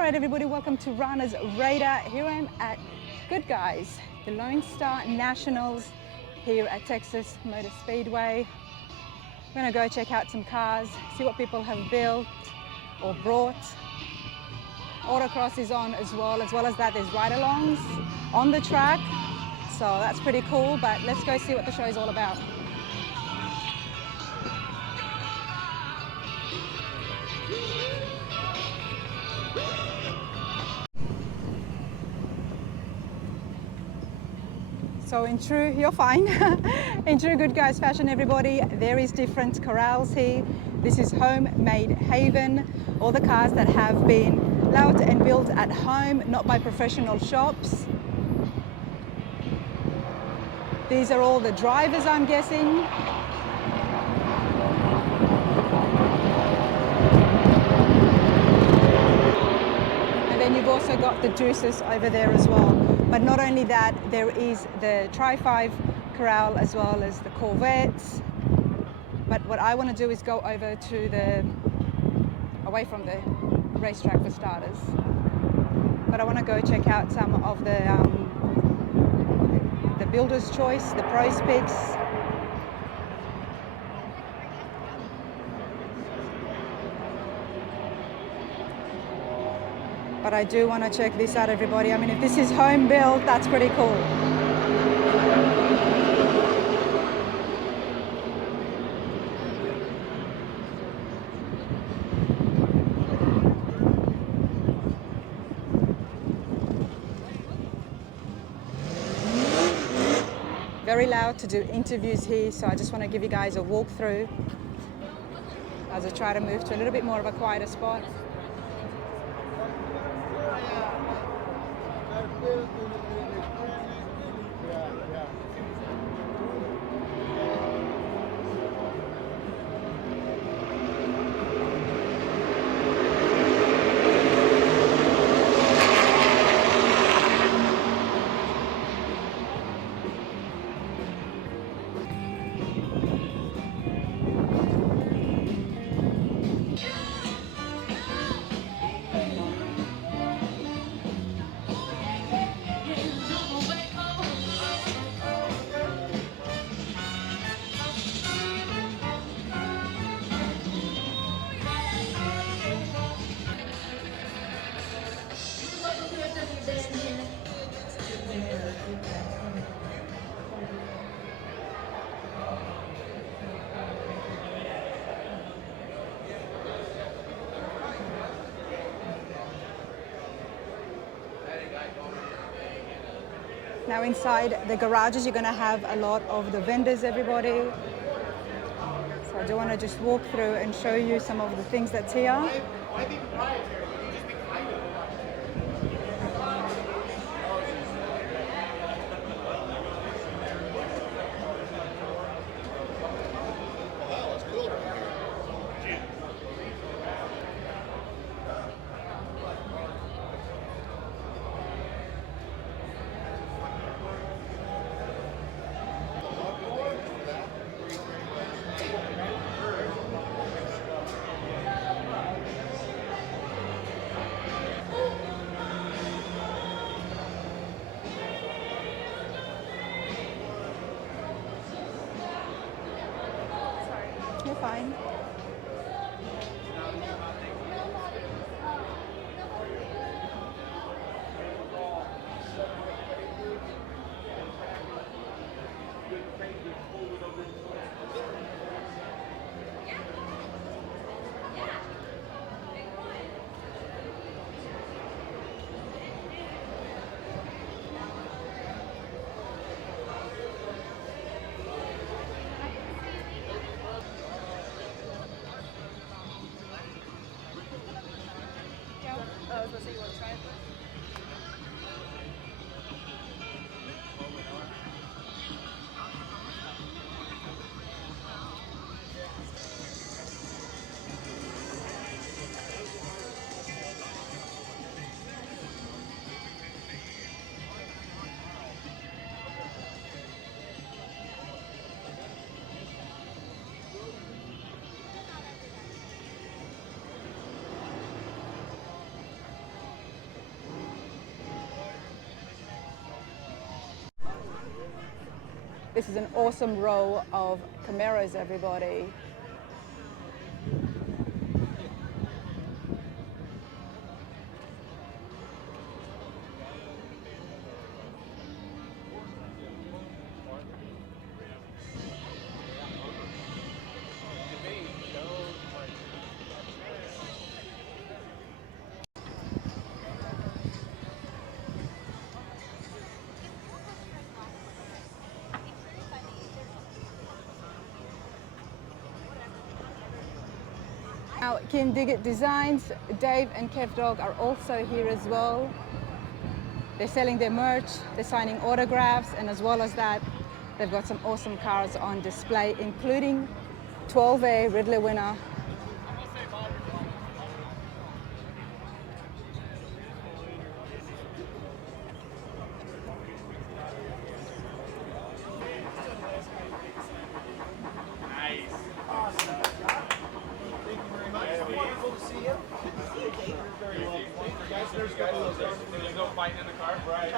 Alright everybody, welcome to Rana's Radar. Here I'm at Goodguys, the Lone Star Nationals here at Texas Motor Speedway. We're going to go check out some cars, see what people have built or brought. Autocross is on as well as that there's ride-alongs on the track. So that's pretty cool, but let's go see what the show is all about. So in true, you're fine. In true Goodguys fashion, everybody, there is different corrals here. This is homemade haven. All the cars that have been layout and built at home, not by professional shops. These are all the drivers, I'm guessing. And then you've also got the juices over there as well. But not only that, there is the Tri-5 corral as well as the Corvettes. But what I want to do is go over to away from the racetrack for starters. But I want to go check out some of the Builder's Choice, the Pros Picks. But I do want to check this out, everybody. I mean, if this is home built, that's pretty cool. Very loud to do interviews here, so I just want to give you guys a walkthrough as I try to move to a little bit more of a quieter spot. Now inside the garages, you're going to have a lot of the vendors, everybody. So I do want to just walk through and show you some of the things that's here. You're fine. This is an awesome row of Camaros, everybody. Now, Can Dig It Designs, Dave and Kev Dog are also here as well. They're selling their merch, they're signing autographs, and as well as that, they've got some awesome cars on display, including 12A Ridley winner. There's no fighting in the car, right?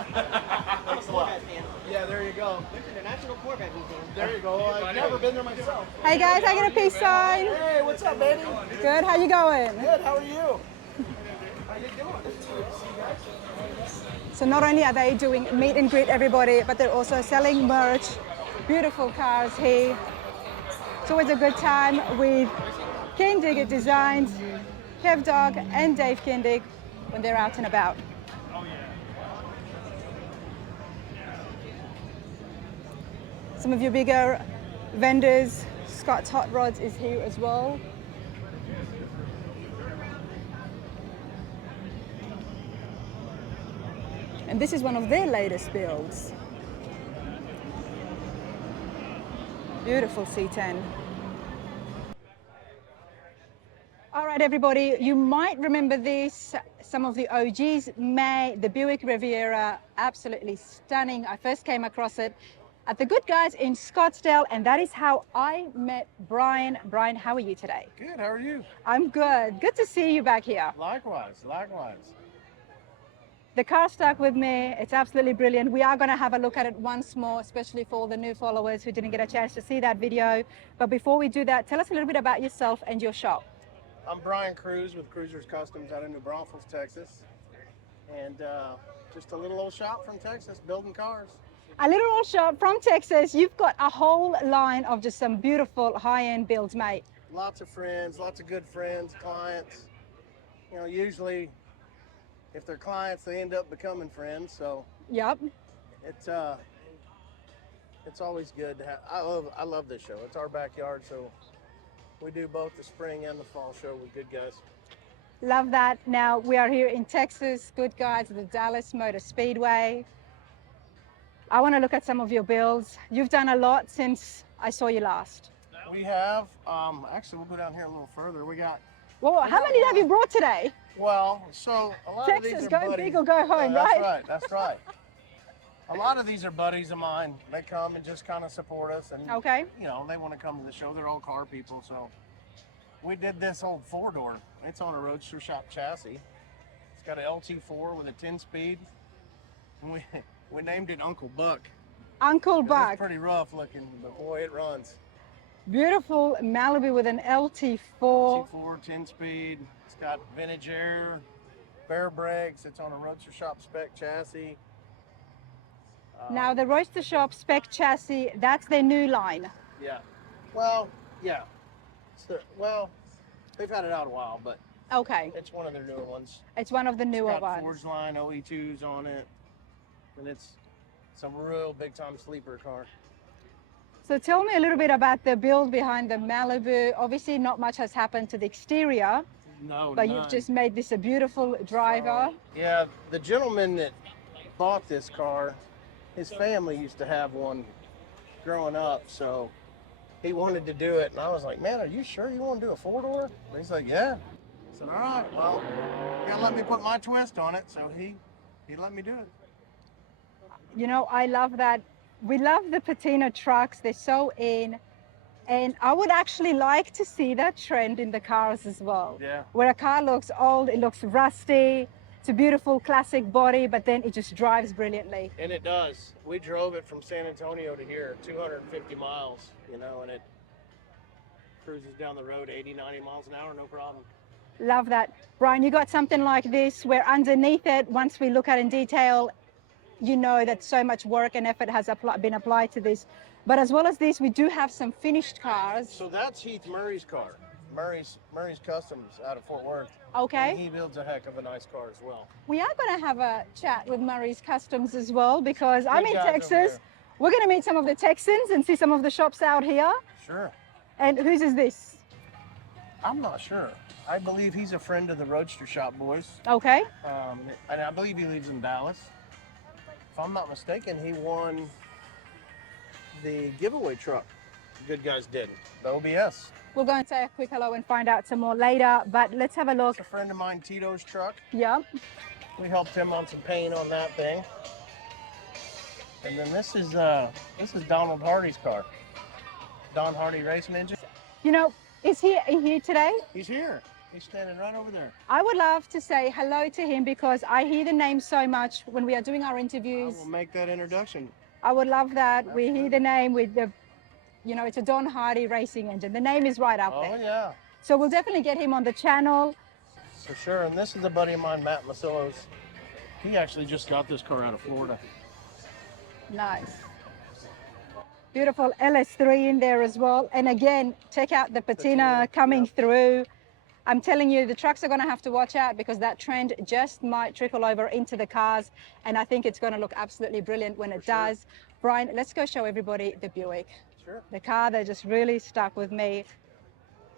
Yeah, there you go. There's an International Corvette Museum. There you go. I've never been there myself. Hey guys, I got a peace sign. Hey, what's up, baby? Good, how you going? Good. How are you? How you doing? So not only are they doing meet and greet everybody, but they're also selling merch, beautiful cars here. It's always a good time with Can Dig It Designs, Kev Dog and Dave Kindig when they're out and about. Some of your bigger vendors, Scott's Hot Rods is here as well. And this is one of their latest builds. Beautiful C10. All right, everybody, you might remember this. Some of the OGs may. The Buick Riviera, absolutely stunning. I first came across it at the Goodguys in Scottsdale, and that is how I met Brian. Brian, how are you today? Good. How are you? I'm good. Good to see you back here. Likewise. Likewise. The car stuck with me. It's absolutely brilliant. We are going to have a look at it once more, especially for all the new followers who didn't get a chance to see that video. But before we do that, tell us a little bit about yourself and your shop. I'm Brian Cruz with Cruisers Customs out in New Braunfels, Texas. And just a little old shop from Texas building cars. A little old shop from Texas. You've got a whole line of just some beautiful high-end builds, mate. Lots of friends, lots of good friends, clients. You know, usually if they're clients, they end up becoming friends. So Yep. it's always good to have. I love this show. It's our backyard, so we do both the spring and the fall show with Goodguys. Love that. Now, we are here in Texas, Goodguys at the Dallas Motor Speedway. I want to look at some of your builds. You've done a lot since I saw you last. We have, actually, we'll go down here a little further. We got, Well, how many have you brought today? well, so a lot of these Texas, are go buddies. big or go home, That's right? right, that's right. A lot of these are buddies of mine. They come and just kind of support us, and Okay. you know, they want to come to the show. They're all car people, so we did this old 4-door. It's on a Roadster Shop chassis. It's got an LT4 with a 10-speed. And we named it Uncle Buck. Uncle 'Cause Buck. It's pretty rough looking, but boy, it runs. Beautiful Malibu with an LT4. LT4, 10-speed. It's got vintage air, bare brakes. It's on a Roadster Shop spec chassis. Now, the Roadster Shop spec chassis, that's their new line. Yeah. Well, yeah. Well, they've had it out a while, but Okay. it's one of their newer ones. It's one of the newer It's got ones. Forge line OE2s on it, and it's a real big-time sleeper car. So tell me a little bit about the build behind the Malibu. Obviously, not much has happened to the exterior, No, but you've just made this a beautiful driver. Yeah, the gentleman that bought this car, his family used to have one growing up, so he wanted to do it, and I was like, man, are you sure you want to do a 4-door? And he's like, yeah. I said, all right, well, you gotta let me put my twist on it, so he let me do it. You know, I love that. We love the patina trucks. They're so in. And I would actually like to see that trend in the cars as well. Yeah. Where a car looks old, it looks rusty, It's a beautiful classic body, but then it just drives brilliantly. And it does. We drove it from San Antonio to here, 250 miles, you know, and it cruises down the road 80, 90 miles an hour, no problem. Love that. Brian, you got something like this where underneath it, once we look at in detail, you know that so much work and effort has been applied to this. But as well as this, we do have some finished cars. So that's Heath Murray's car. Murray's Customs out of Fort Worth. Okay. And he builds a heck of a nice car as well. We are going to have a chat with Murray's Customs as well, because I'm in guys over Texas. there. We're going to meet some of the Texans and see some of the shops out here. Sure. And whose is this? I'm not sure. I believe he's a friend of the Roadster Shop boys. Okay. And I believe he lives in Dallas. If I'm not mistaken, he won the giveaway truck Good Guys did, the OBS. We'll go and say a quick hello and find out some more later, but let's have a look. It's a friend of mine, Tito's truck. Yep. We helped him on some paint on that thing. And then this is Donald Hardy's car. Don Hardy Racing Engine. You know, is he here today? He's here. He's standing right over there. I would love to say hello to him because I hear the name so much when we are doing our I interviews. will make that introduction. I would love that. We hear the name with the, you know, it's a Don Hardy Racing Engine. The name is right up Oh there. yeah, So we'll definitely get him on the channel. for sure. And this is a buddy of mine, Matt Masillo's. He actually just got this car out of Florida. Nice. Beautiful LS3 in there as well. And again, check out the patina coming through. I'm telling you, the trucks are going to have to watch out because that trend just might trickle over into the cars. And I think it's going to look absolutely brilliant when it does. Brian, let's go show everybody the Buick. Sure. The car that just really stuck with me.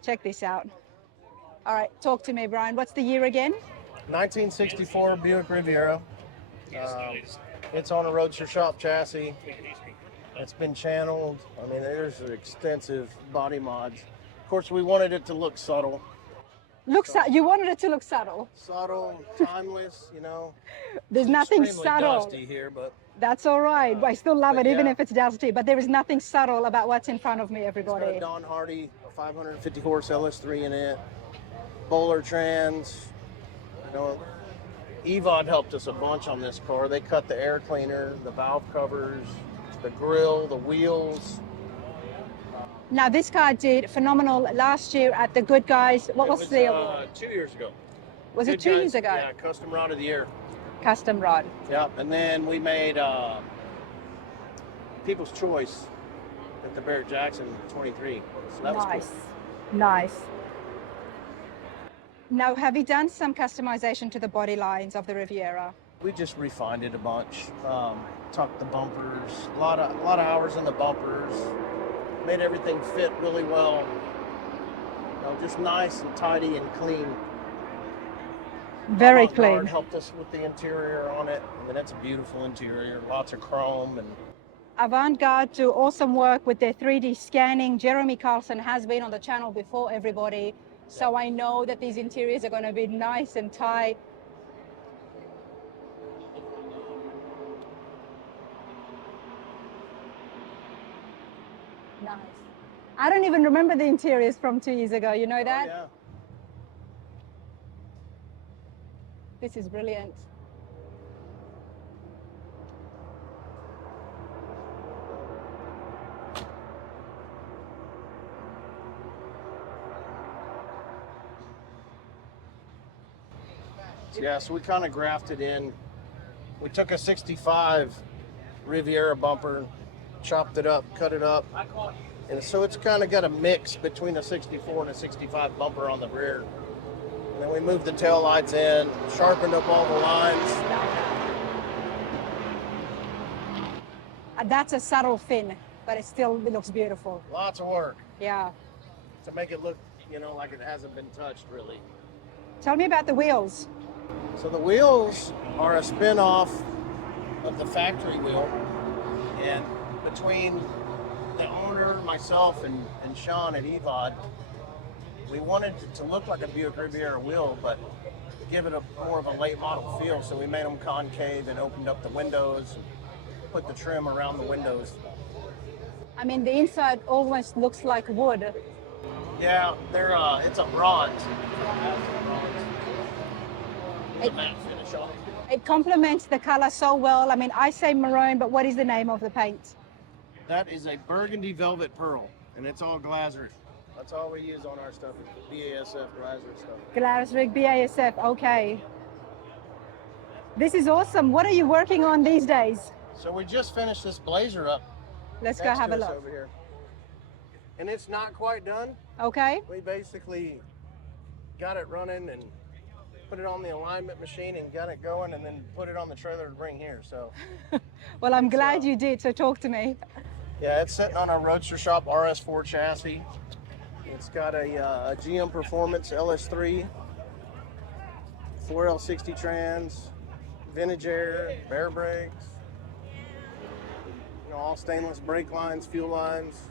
Check this out. All right, talk to me, Brian. What's the year again? 1964 Buick Riviera. It's on a Roadster Shop chassis. It's been channeled. I mean, there's extensive body mods. Of course, we wanted it to look subtle. You wanted it to look subtle. Subtle, timeless, you know. There's nothing Extremely subtle. dusty here, but That's all right. I still love But it, even yeah. if it's dusty. But there is nothing subtle about what's in front of me, it's everybody. got a Don Hardy 550 horse LS3 in it. Bowler trans. You know, EVOD helped us a bunch on this car. They cut the air cleaner, the valve covers, the grill, the wheels. Now, this car did phenomenal last year at the Goodguys. What was the award? 2 years ago. Was it Good 2 Guys, years ago? Yeah, Custom Rod of the Year. Custom rod. Yep, and then we made People's Choice at the Barrett Jackson 23. So that was Nice. cool. Nice. Now, have you done some customization to the body lines of the Riviera? We just refined it a bunch. Tucked the bumpers, a lot of hours in the bumpers. Made everything fit really well. You know, just nice and tidy and clean. Very Avant Garde clean. helped us with the interior on it. I mean, it's a beautiful interior. Lots of chrome and Avant-Garde do awesome work with their 3D scanning. Jeremy Carlson has been on the channel before, everybody. So I know that these interiors are going to be nice and tight. Nice. I don't even remember the interiors from 2 years ago. You know that? Oh, yeah. This is brilliant. Yeah, so we kind of grafted in. We took a 65 Riviera bumper, chopped it up, cut it up. And so it's kind of got a mix between a 64 and a 65 bumper on the rear. And then we moved the tail lights in, sharpened up all the lines. That's a subtle fin, but it still looks beautiful. Lots of work Yeah. to make it look, you know, like it hasn't been touched really. Tell me about the wheels. So the wheels are a spin-off of the factory wheel. And between the owner, myself, and Sean at EVOD, we wanted it to look like a Buick Riviera wheel, but give it a more of a late model feel. So we made them concave and opened up the windows, and put the trim around the windows. I mean, the inside almost looks like wood. Yeah, it's a bronze. the matte finish on it. It complements the color so well. I mean, I say maroon, but what is the name of the paint? That is a burgundy velvet pearl, and it's all glazed. That's all we use on our stuff, is BASF glazed stuff. Glasric BASF, okay. This is awesome. What are you working on these days? So we just finished this blazer up. Let's go next have to a us look. over here. And it's not quite done. Okay. We basically got it running and put it on the alignment machine and got it going, and then put it on the trailer to bring here. So Well, I'm glad you did, so talk to me. yeah, it's sitting on our Roadster Shop RS4 chassis. It's got a GM Performance LS3, 4L60 trans, vintage air, bare brakes, all stainless brake lines, fuel lines.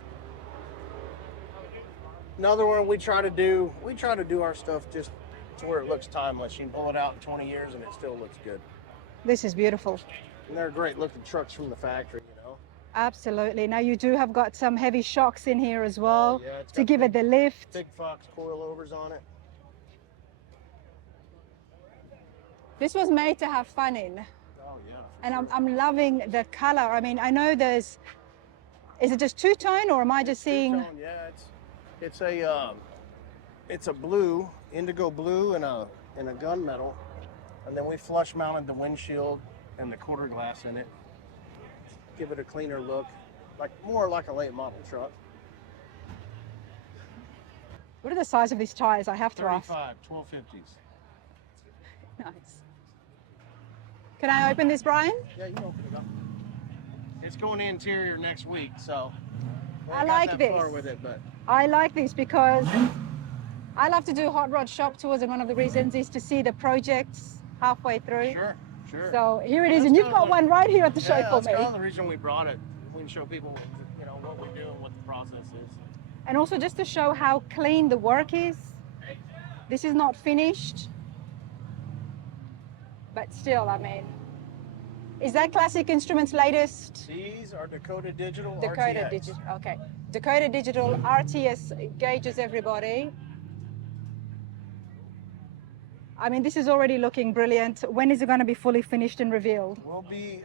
Another one we try to do our stuff just to where it looks timeless. You can pull it out in 20 years and it still looks good. This is beautiful. And they're great looking trucks from the factory, Absolutely. Now you do have got some heavy shocks in here as well Yeah, it's to got give it the lift. Big Fox coilovers on it. This was made to have fun in. Oh yeah. And I'm loving the color. I mean, I know is it just two-tone or am I just seeing? Two-tone, yeah, it's a blue, indigo blue and a gunmetal. And then we flush mounted the windshield and the quarter glass in it. Give it a cleaner look, more like a late model truck. What are the size of these tires? I have to ask. 35, 1250s. Nice. Can I open this, Brian? Yeah, you can open it up. It's going interior next week, so we I ain't got like that this. far with it, but I like this because I love to do hot rod shop tours, and one of the reasons is to see the projects halfway through. sure. So here it is, That's and you've kind of got one right here at the show for that's me. kind of the reason we brought it. We can show people, what we do and what the process is. And also just to show how clean the work is. This is not finished, but still, I mean, is that Classic Instruments' latest? These are Dakota Digital Dakota RTX. Digital, okay. Dakota Digital RTS gauges, everybody. I mean, this is already looking brilliant. When is it going to be fully finished and revealed? We'll be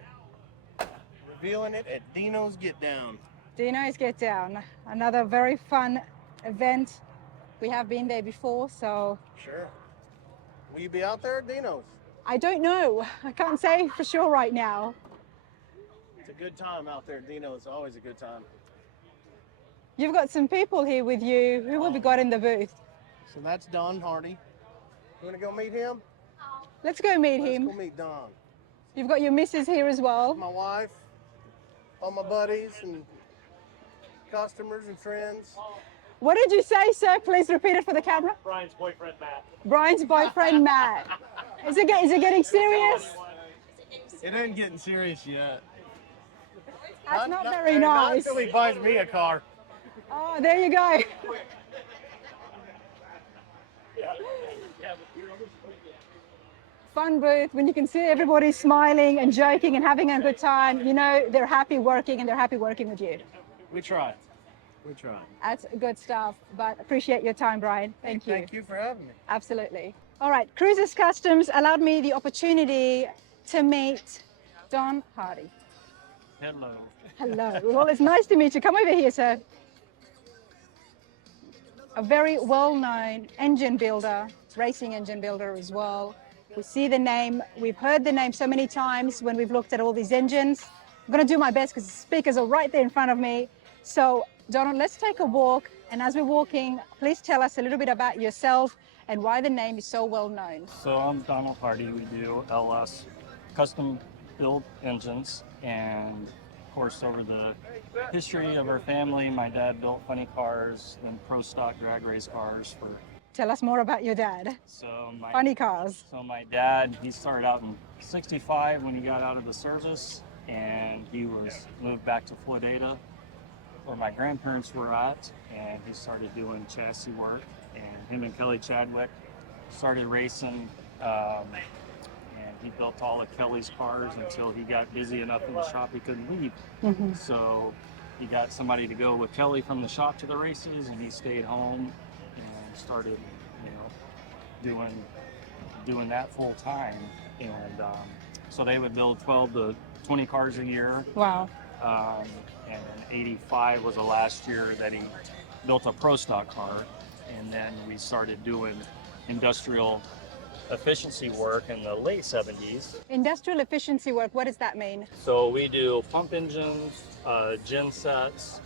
revealing it at Dino's Get Down. Dino's Get Down, another very fun event. We have been there before, so. Sure. Will you be out there at Dino's? I don't know. I can't say for sure right now. It's a good time out there at Dino's. Always a good time. You've got some people here with you. Who have we got in the booth? So that's Don Hardy. You want to go meet him? Let's go meet Let's him. go meet Don. You've got your missus here as well. My wife, all my buddies and customers and friends. What did you say, sir? Please repeat it for the camera. Brian's boyfriend, Matt. Brian's boyfriend, Matt. Is it getting serious? It ain't getting serious yet. That's not very nice. Not until he buys me a car. Oh, there you go. Fun booth, when you can see everybody smiling and joking and having a good time, you know they're happy working and they're happy working with you. We try. We try. That's good stuff, but appreciate your time, Brian. Thank you. Thank you for having me. Absolutely. All right, Cruisers Customs allowed me the opportunity to meet Don Hardy. Hello. Hello. Well, it's nice to meet you. Come over here, sir. A very well-known engine builder, racing engine builder as well. We see the name, we've heard the name so many times when we've looked at all these engines. I'm going to do my best because the speakers are right there in front of me. So, Donald, let's take a walk. And as we're walking, please tell us a little bit about yourself and why the name is so well known. So I'm Donald Hardy. We do LS custom build engines, and of course over the history of our family, my dad built funny cars and pro stock drag race cars for. Tell us more about your dad. Funny cars. So my dad, he started out in '65 when he got out of the service, and he was moved back to Florida where my grandparents were at, and he started doing chassis work. And him and Kelly Chadwick started racing, and he built all of Kelly's cars until he got busy enough in the shop he couldn't leave. Mm-hmm. So he got somebody to go with Kelly from the shop to the races, and he stayed home and started, doing doing that full time, and so they would build 12 to 20 cars a year. Wow. And 85 was the last year that he built a pro stock car, and then we started doing industrial efficiency work in the late 70s. Industrial efficiency work, what does that mean? So we do pump engines, gen sets,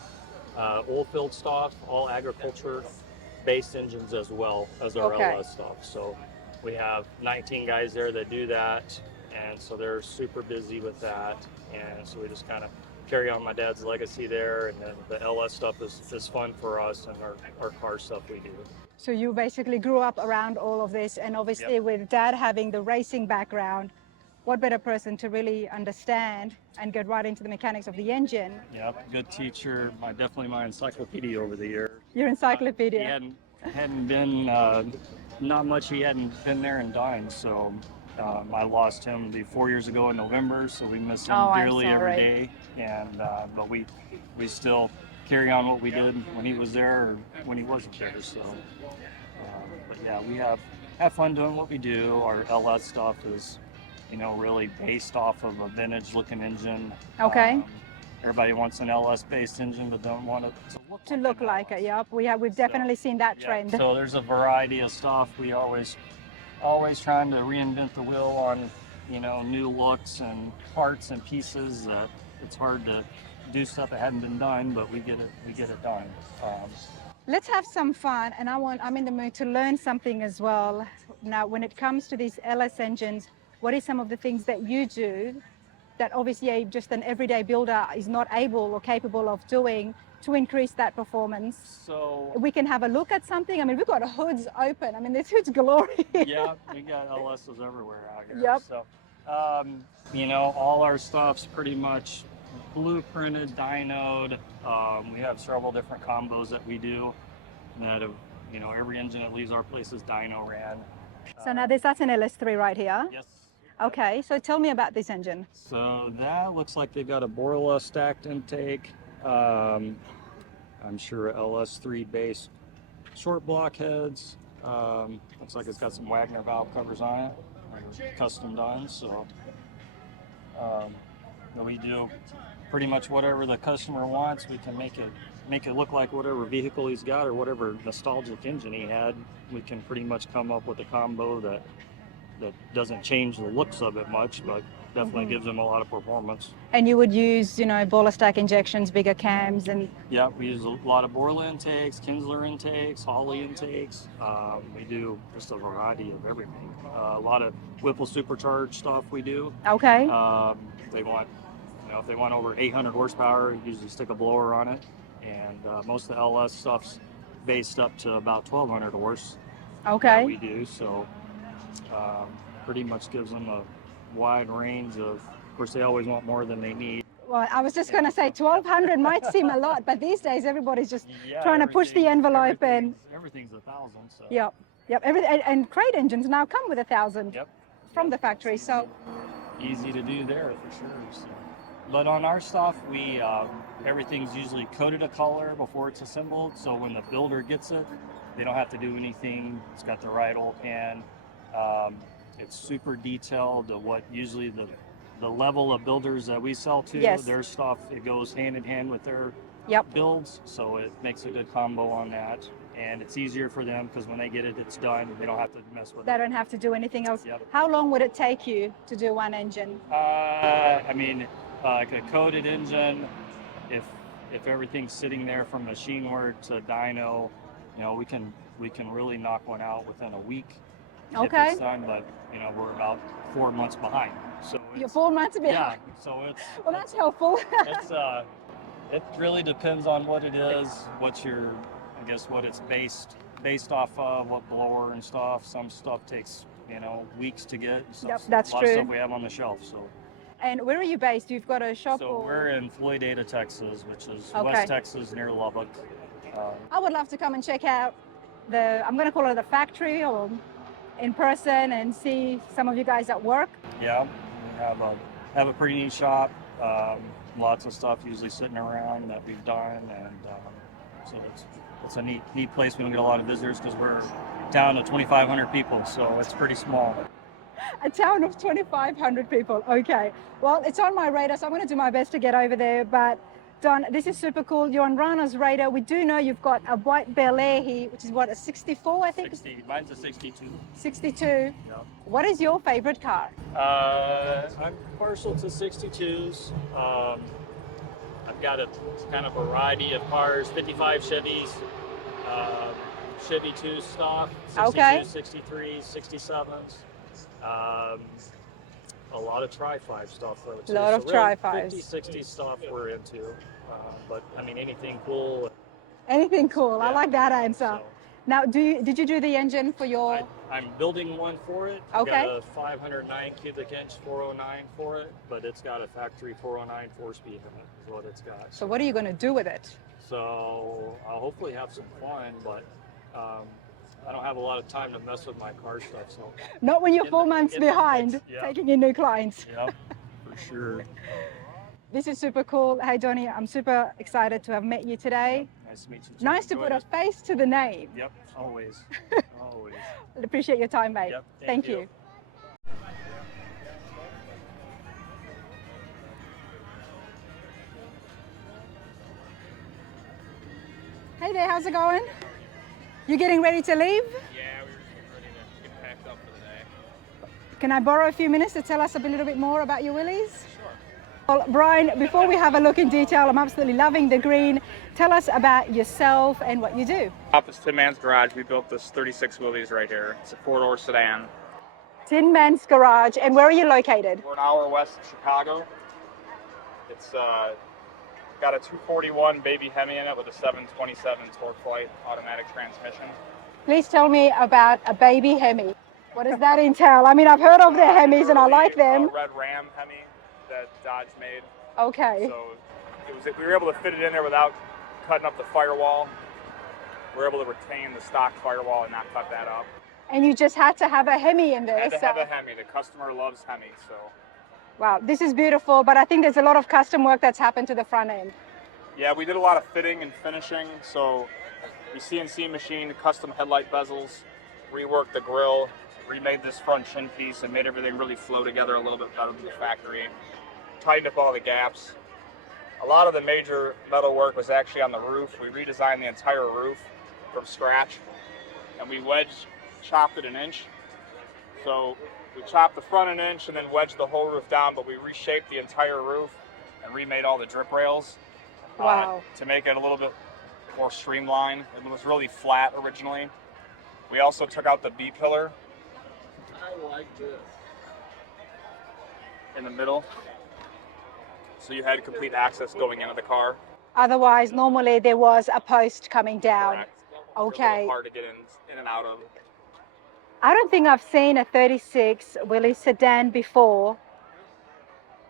oil field stuff, all agriculture-based engines as well as our Okay. LS stuff. So we have 19 guys there that do that, and so they're super busy with that. And so we just kind of carry on my dad's legacy there, and then the LS stuff is fun for us, and our car stuff we do. So you basically grew up around all of this, and obviously Yep. with Dad having the racing background, what better person to really understand and get right into the mechanics of the engine? Yep, good teacher. Definitely my encyclopedia over the years. Your encyclopedia. He hadn't been not much. He hadn't been there and done. So I lost him 4 years ago in November. So we miss him Oh, I'm dearly every sorry. day. And but we still carry on what we did when he was there or when he wasn't there. So but yeah, we have fun doing what we do. Our LS stuff is, really based off of a vintage looking engine. Okay. Everybody wants an LS based engine, but don't want it To look an like LS. it, yep. We've definitely seen that Yeah, trend. so there's a variety of stuff. We always trying to reinvent the wheel on, new looks and parts and pieces. That it's hard to do stuff that hadn't been done, but we get it done. Let's have some fun, and I'm in the mood to learn something as well. Now, when it comes to these LS engines, what is some of the things that you do that obviously just an everyday builder is not able or capable of doing to increase that performance? So We can have a look at something. I mean, we've got hoods open. I mean, there's hoods galore. yeah, we got LSs everywhere out here. Yep. So all our stuff's pretty much blueprinted, dynoed. We have several different combos that we do that have, every engine that leaves our place is dyno ran. So now that's an LS3 right here. Yes. Okay, so tell me about this engine. So that looks like they've got a Borla stacked intake. I'm sure LS3 based short block heads. Looks like it's got some Wagner valve covers on it, custom done. So we do pretty much whatever the customer wants. We can make it look like whatever vehicle he's got or whatever nostalgic engine he had. We can pretty much come up with a combo that doesn't change the looks of it much, but definitely gives them a lot of performance. And you would use, Borla stack injections, bigger cams, and Yeah, we use a lot of Borla intakes, Kinsler intakes, Holley intakes. We do just a variety of everything. A lot of Whipple supercharged stuff we do. okay. They want, if they want over 800 horsepower, usually stick a blower on it. And most of the LS stuff's based up to about 1200 horse. Okay. We do, so pretty much gives them a wide range of course, they always want more than they need. Well, I was just going to say 1,200 might seem a lot, but these days everybody's just Yeah, trying to push the envelope in. Everything's 1,000. So. Yep. And crate engines now come with 1,000 Yep. from the factory. So Easy to do there for sure. So. But on our stuff, we everything's usually coated a color before it's assembled. So when the builder gets it, they don't have to do anything. It's got the right oil pan. It's super detailed. What usually the level of builders that we sell to, Yes. their stuff, it goes hand in hand with their Yep. builds. So it makes a good combo on that. And it's easier for them because when they get it, it's done. They don't have to mess with They it. don't have to do anything else. Yep. How long would it take you to do one engine? Like a coated engine, if everything's sitting there from machine work to dyno, we can really knock one out within a week. Okay. If it's done, but we're about 4 months behind. So You're it's, 4 months behind. yeah. So it's Well, that's helpful. it really depends on what it is, what it's based off of, what blower and stuff. Some stuff takes weeks to get. Yep, that's a lot true. of stuff we have on the shelf. So. And where are you based? You've got a shop? So or... we're in Floydada, Texas, which is Okay. West Texas near Lubbock. I would love to come and check out I'm going to call it the factory, or in person, and see some of you guys at work. Yeah, we have a pretty neat shop. Lots of stuff usually sitting around that we've done, and so it's a neat place. We don't get a lot of visitors because we're town of 2,500 people, so it's pretty small. A town of 2,500 people. Okay. Well, it's on my radar, so I'm going to do my best to get over there. But Don, this is super cool. You're on Rana's radar. We do know you've got a white Bel Air here, which is what, a 64, I think? 60. Mine's a 62. 62. Yep. What is your favorite car? I'm partial to 62s. I've got a kind of variety of cars, 55 Chevys, Chevy 2 stock, 62, Okay. 63, 67s. A lot of Tri-5 stuff though too. A lot of Tri-5s. 50, 60 stuff we're into. But I mean anything cool. Anything cool. I Yeah. like that answer. So, Now, did you do the engine for your... I'm building one for it. Okay. I've got a 509 cubic inch 409 for it, but it's got a factory 409 4-speed in it is what it's got. So what are you going to do with it? So I'll hopefully have some fun, but I don't have a lot of time to mess with my car stuff. So Not when you're 4 months in the behind mix, yeah. taking in new clients. yeah, for sure. This is super cool. Hey, Donnie, I'm super excited to have met you today. Nice to meet you. too. Nice to Enjoyed put a it. face to the name. Yep, always, always. I appreciate your time, mate. Yep, Thank you. Hey there, how's it going? You getting ready to leave? Yeah, we were just getting ready to get packed up for the day. Can I borrow a few minutes to tell us a little bit more about your Willys? Sure. Well, Brian, before we have a look in detail, I'm absolutely loving the green. Tell us about yourself and what you do. Office Tin Man's Garage, we built this 36 Willys right here. It's a 4-door sedan. Tin Man's Garage, and where are you located? We're an hour west of Chicago. It's got a 241 baby Hemi in it with a 727 torque flight automatic transmission. Please tell me about a baby Hemi. What does that entail? I mean, I've heard of their Hemis and I like them. Red Ram Hemi that Dodge made. Okay. So we were able to fit it in there without cutting up the firewall. We were able to retain the stock firewall and not cut that up. And you just had to have a Hemi in there. Had to so- have a Hemi. The customer loves Hemi, so. Wow, this is beautiful, but I think there's a lot of custom work that's happened to the front end. Yeah, we did a lot of fitting and finishing. So we CNC machined custom headlight bezels, reworked the grille, remade this front chin piece and made everything really flow together a little bit better than the factory. Tightened up all the gaps. A lot of the major metal work was actually on the roof. We redesigned the entire roof from scratch and we chopped it an inch. So we chopped the front an inch and then wedged the whole roof down, but we reshaped the entire roof and remade all the drip rails. Wow. To make it a little bit more streamlined. It was really flat originally. We also took out the B-pillar. I like this. In the middle. So you had complete access going into the car. Otherwise, normally there was a post coming down. Correct. Okay. A little hard to get in and out of. I don't think I've seen a 36 Willys sedan before,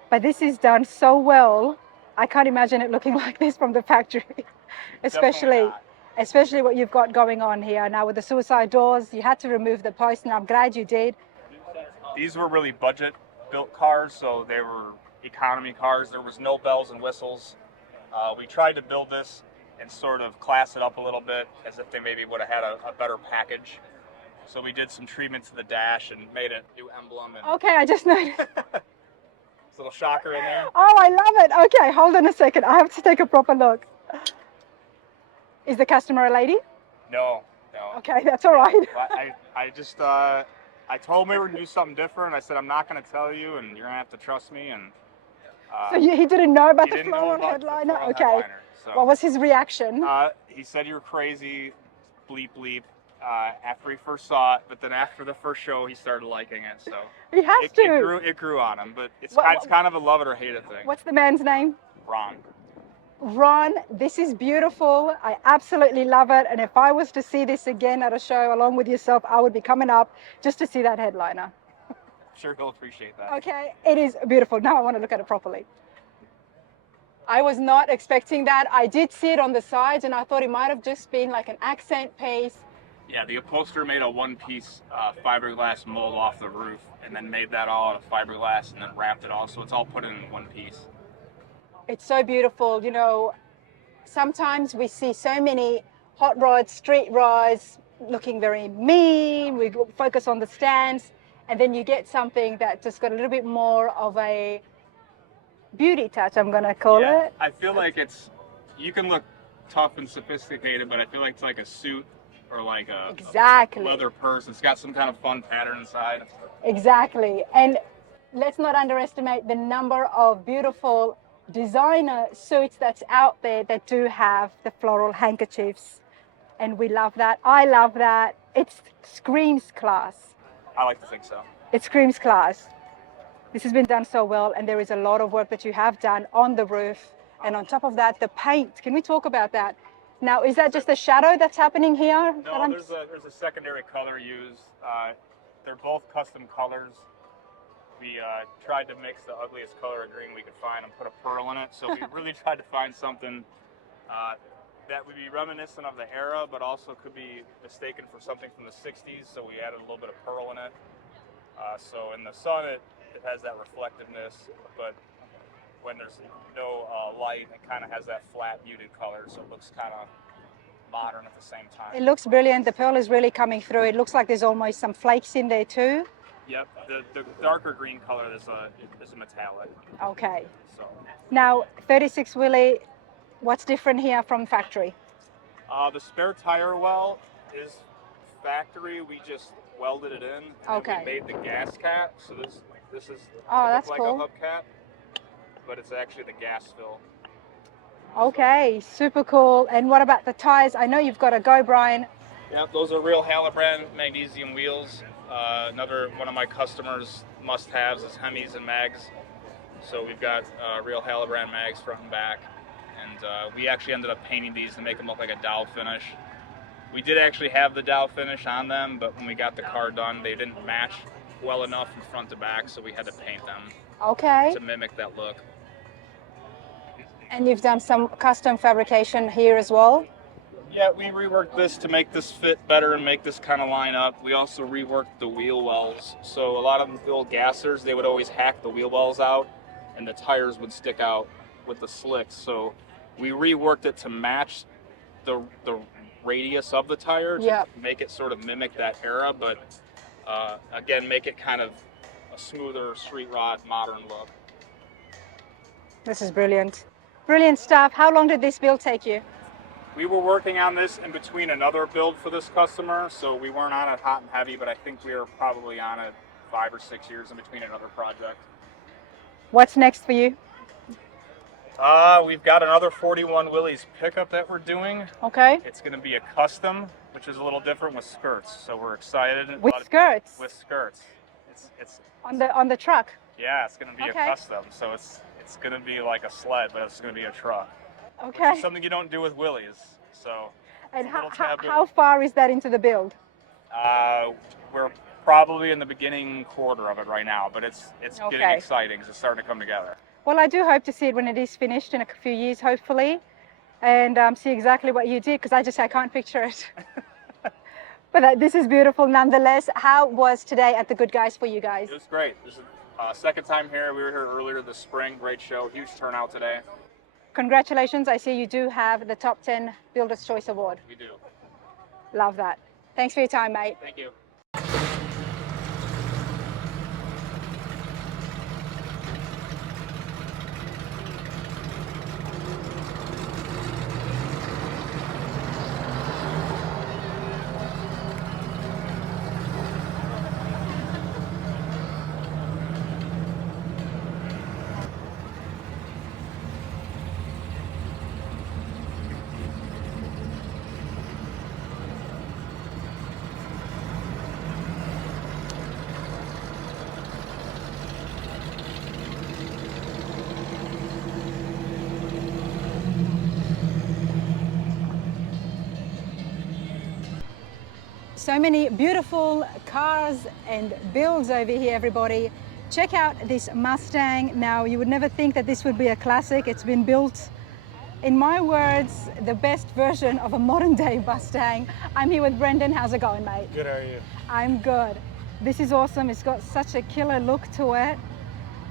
but this is done so well. I can't imagine it looking like this from the factory, Definitely not. especially what you've got going on here. Now with the suicide doors, you had to remove the post, and I'm glad you did. These were really budget built cars, so they were economy cars. There was no bells and whistles. We tried to build this and sort of class it up a little bit as if they maybe would have had a better package. So we did some treatment to the dash and made a new emblem and Okay, I just noticed. this little shocker in there. Oh, I love it. Okay, hold on a second. I have to take a proper look. Is the customer a lady? No. Okay, that's all right. I told him we were gonna do something different. I said I'm not gonna tell you, and you're gonna have to trust me. And So he didn't know about he the didn't know floral about the headliner? floral Okay. headliner, so. What was his reaction? He said you were crazy, bleep bleep. After he first saw it, but then after the first show, he started liking it. So He has to. it grew on him. But it's What- kind of a love it or hate it thing. What's the man's name? Ron. Ron, this is beautiful. I absolutely love it. And if I was to see this again at a show along with yourself, I would be coming up just to see that headliner. I'm sure he'll appreciate that. Okay, it is beautiful. Now I want to look at it properly. I was not expecting that. I did see it on the sides and I thought it might have just been like an accent piece. Yeah, the upholsterer made a one-piece fiberglass mold off the roof and then made that all out of fiberglass and then wrapped it all, so it's all put in one piece. It's so beautiful. You know, sometimes we see so many hot rods, street rods, looking very mean, we focus on the stance, and then you get something that just got a little bit more of a beauty touch, I'm gonna call it. I feel like you can look tough and sophisticated, but I feel like it's like a suit or like a Exactly. leather purse. It's got some kind of fun pattern inside. Exactly. And let's not underestimate the number of beautiful designer suits that's out there that do have the floral handkerchiefs. And we love that. I love that. It screams class. I like to think so. It screams class. This has been done so well, and there is a lot of work that you have done on the roof. And on top of that, the paint. Can we talk about that? Now, is that just a shadow that's happening here? No, there's a secondary color used. They're both custom colors. We tried to mix the ugliest color of green we could find and put a pearl in it. So we really tried to find something that would be reminiscent of the era, but also could be mistaken for something from the 60s. So we added a little bit of pearl in it. So in the sun, it has that reflectiveness, but when there's no light, it kind of has that flat, muted color. So it looks kind of modern at the same time. It looks brilliant. The pearl is really coming through. It looks like there's almost some flakes in there too. Yep, the darker green color is a metallic. Okay. So Now, 36 Willie, what's different here from factory? the spare tire well is factory. We just welded it in. And Okay. we made the gas cap. So this is Oh, that's like cool. a hubcap, but it's actually the gas fill. Okay, super cool. And what about the tires? I know you've got a Go, Brian. Yep, those are real Halibrand magnesium wheels. Another one of my customers' must-haves is Hemis and mags. So we've got real Halibrand mags front and back. And we actually ended up painting these to make them look like a Dow finish. We did actually have the Dow finish on them, but when we got the car done, they didn't match well enough from front to back, so we had to paint them Okay. to mimic that look. And you've done some custom fabrication here as well. Yeah, we reworked this to make this fit better and make this kind of line up. We also reworked the wheel wells. So a lot of the old gassers, they would always hack the wheel wells out and the tires would stick out with the slicks. So we reworked it to match the radius of the tire to Yep. make it sort of mimic that era, but again, make it kind of a smoother street rod modern look. This is brilliant. Brilliant stuff. How long did this build take you? We were working on this in between another build for this customer, so we weren't on it hot and heavy, but I think we were probably on it 5 or 6 years in between another project. What's next for you? We've got another 41 Willys pickup that we're doing. Okay. It's going to be a custom, which is a little different with skirts, so we're excited. With skirts? With skirts. It's on the truck? Yeah, it's going to be Okay. a custom, so it's going to be like a sled, but it's going to be a truck. Okay. Something you don't do with Willys. So. And it's a little how, taboo. how far is that into the build? We're probably in the beginning quarter of it right now, but it's getting Okay. exciting. It's starting to come together. Well, I do hope to see it when it is finished in a few years, hopefully, and see exactly what you did, because I can't picture it. But this is beautiful nonetheless. How was today at the Good Guys for you guys? It was great. This is second time here. We were here earlier this spring. Great show. Huge turnout today. Congratulations. I see you do have the Top 10 Builder's Choice Award. We do. Love that. Thanks for your time, mate. Thank you. So many beautiful cars and builds over here, everybody. Check out this Mustang. Now, you would never think that this would be a classic. It's been built, in my words, the best version of a modern day Mustang. I'm here with Brendan. How's it going, mate? Good, how are you? I'm good. This is awesome. It's got such a killer look to it.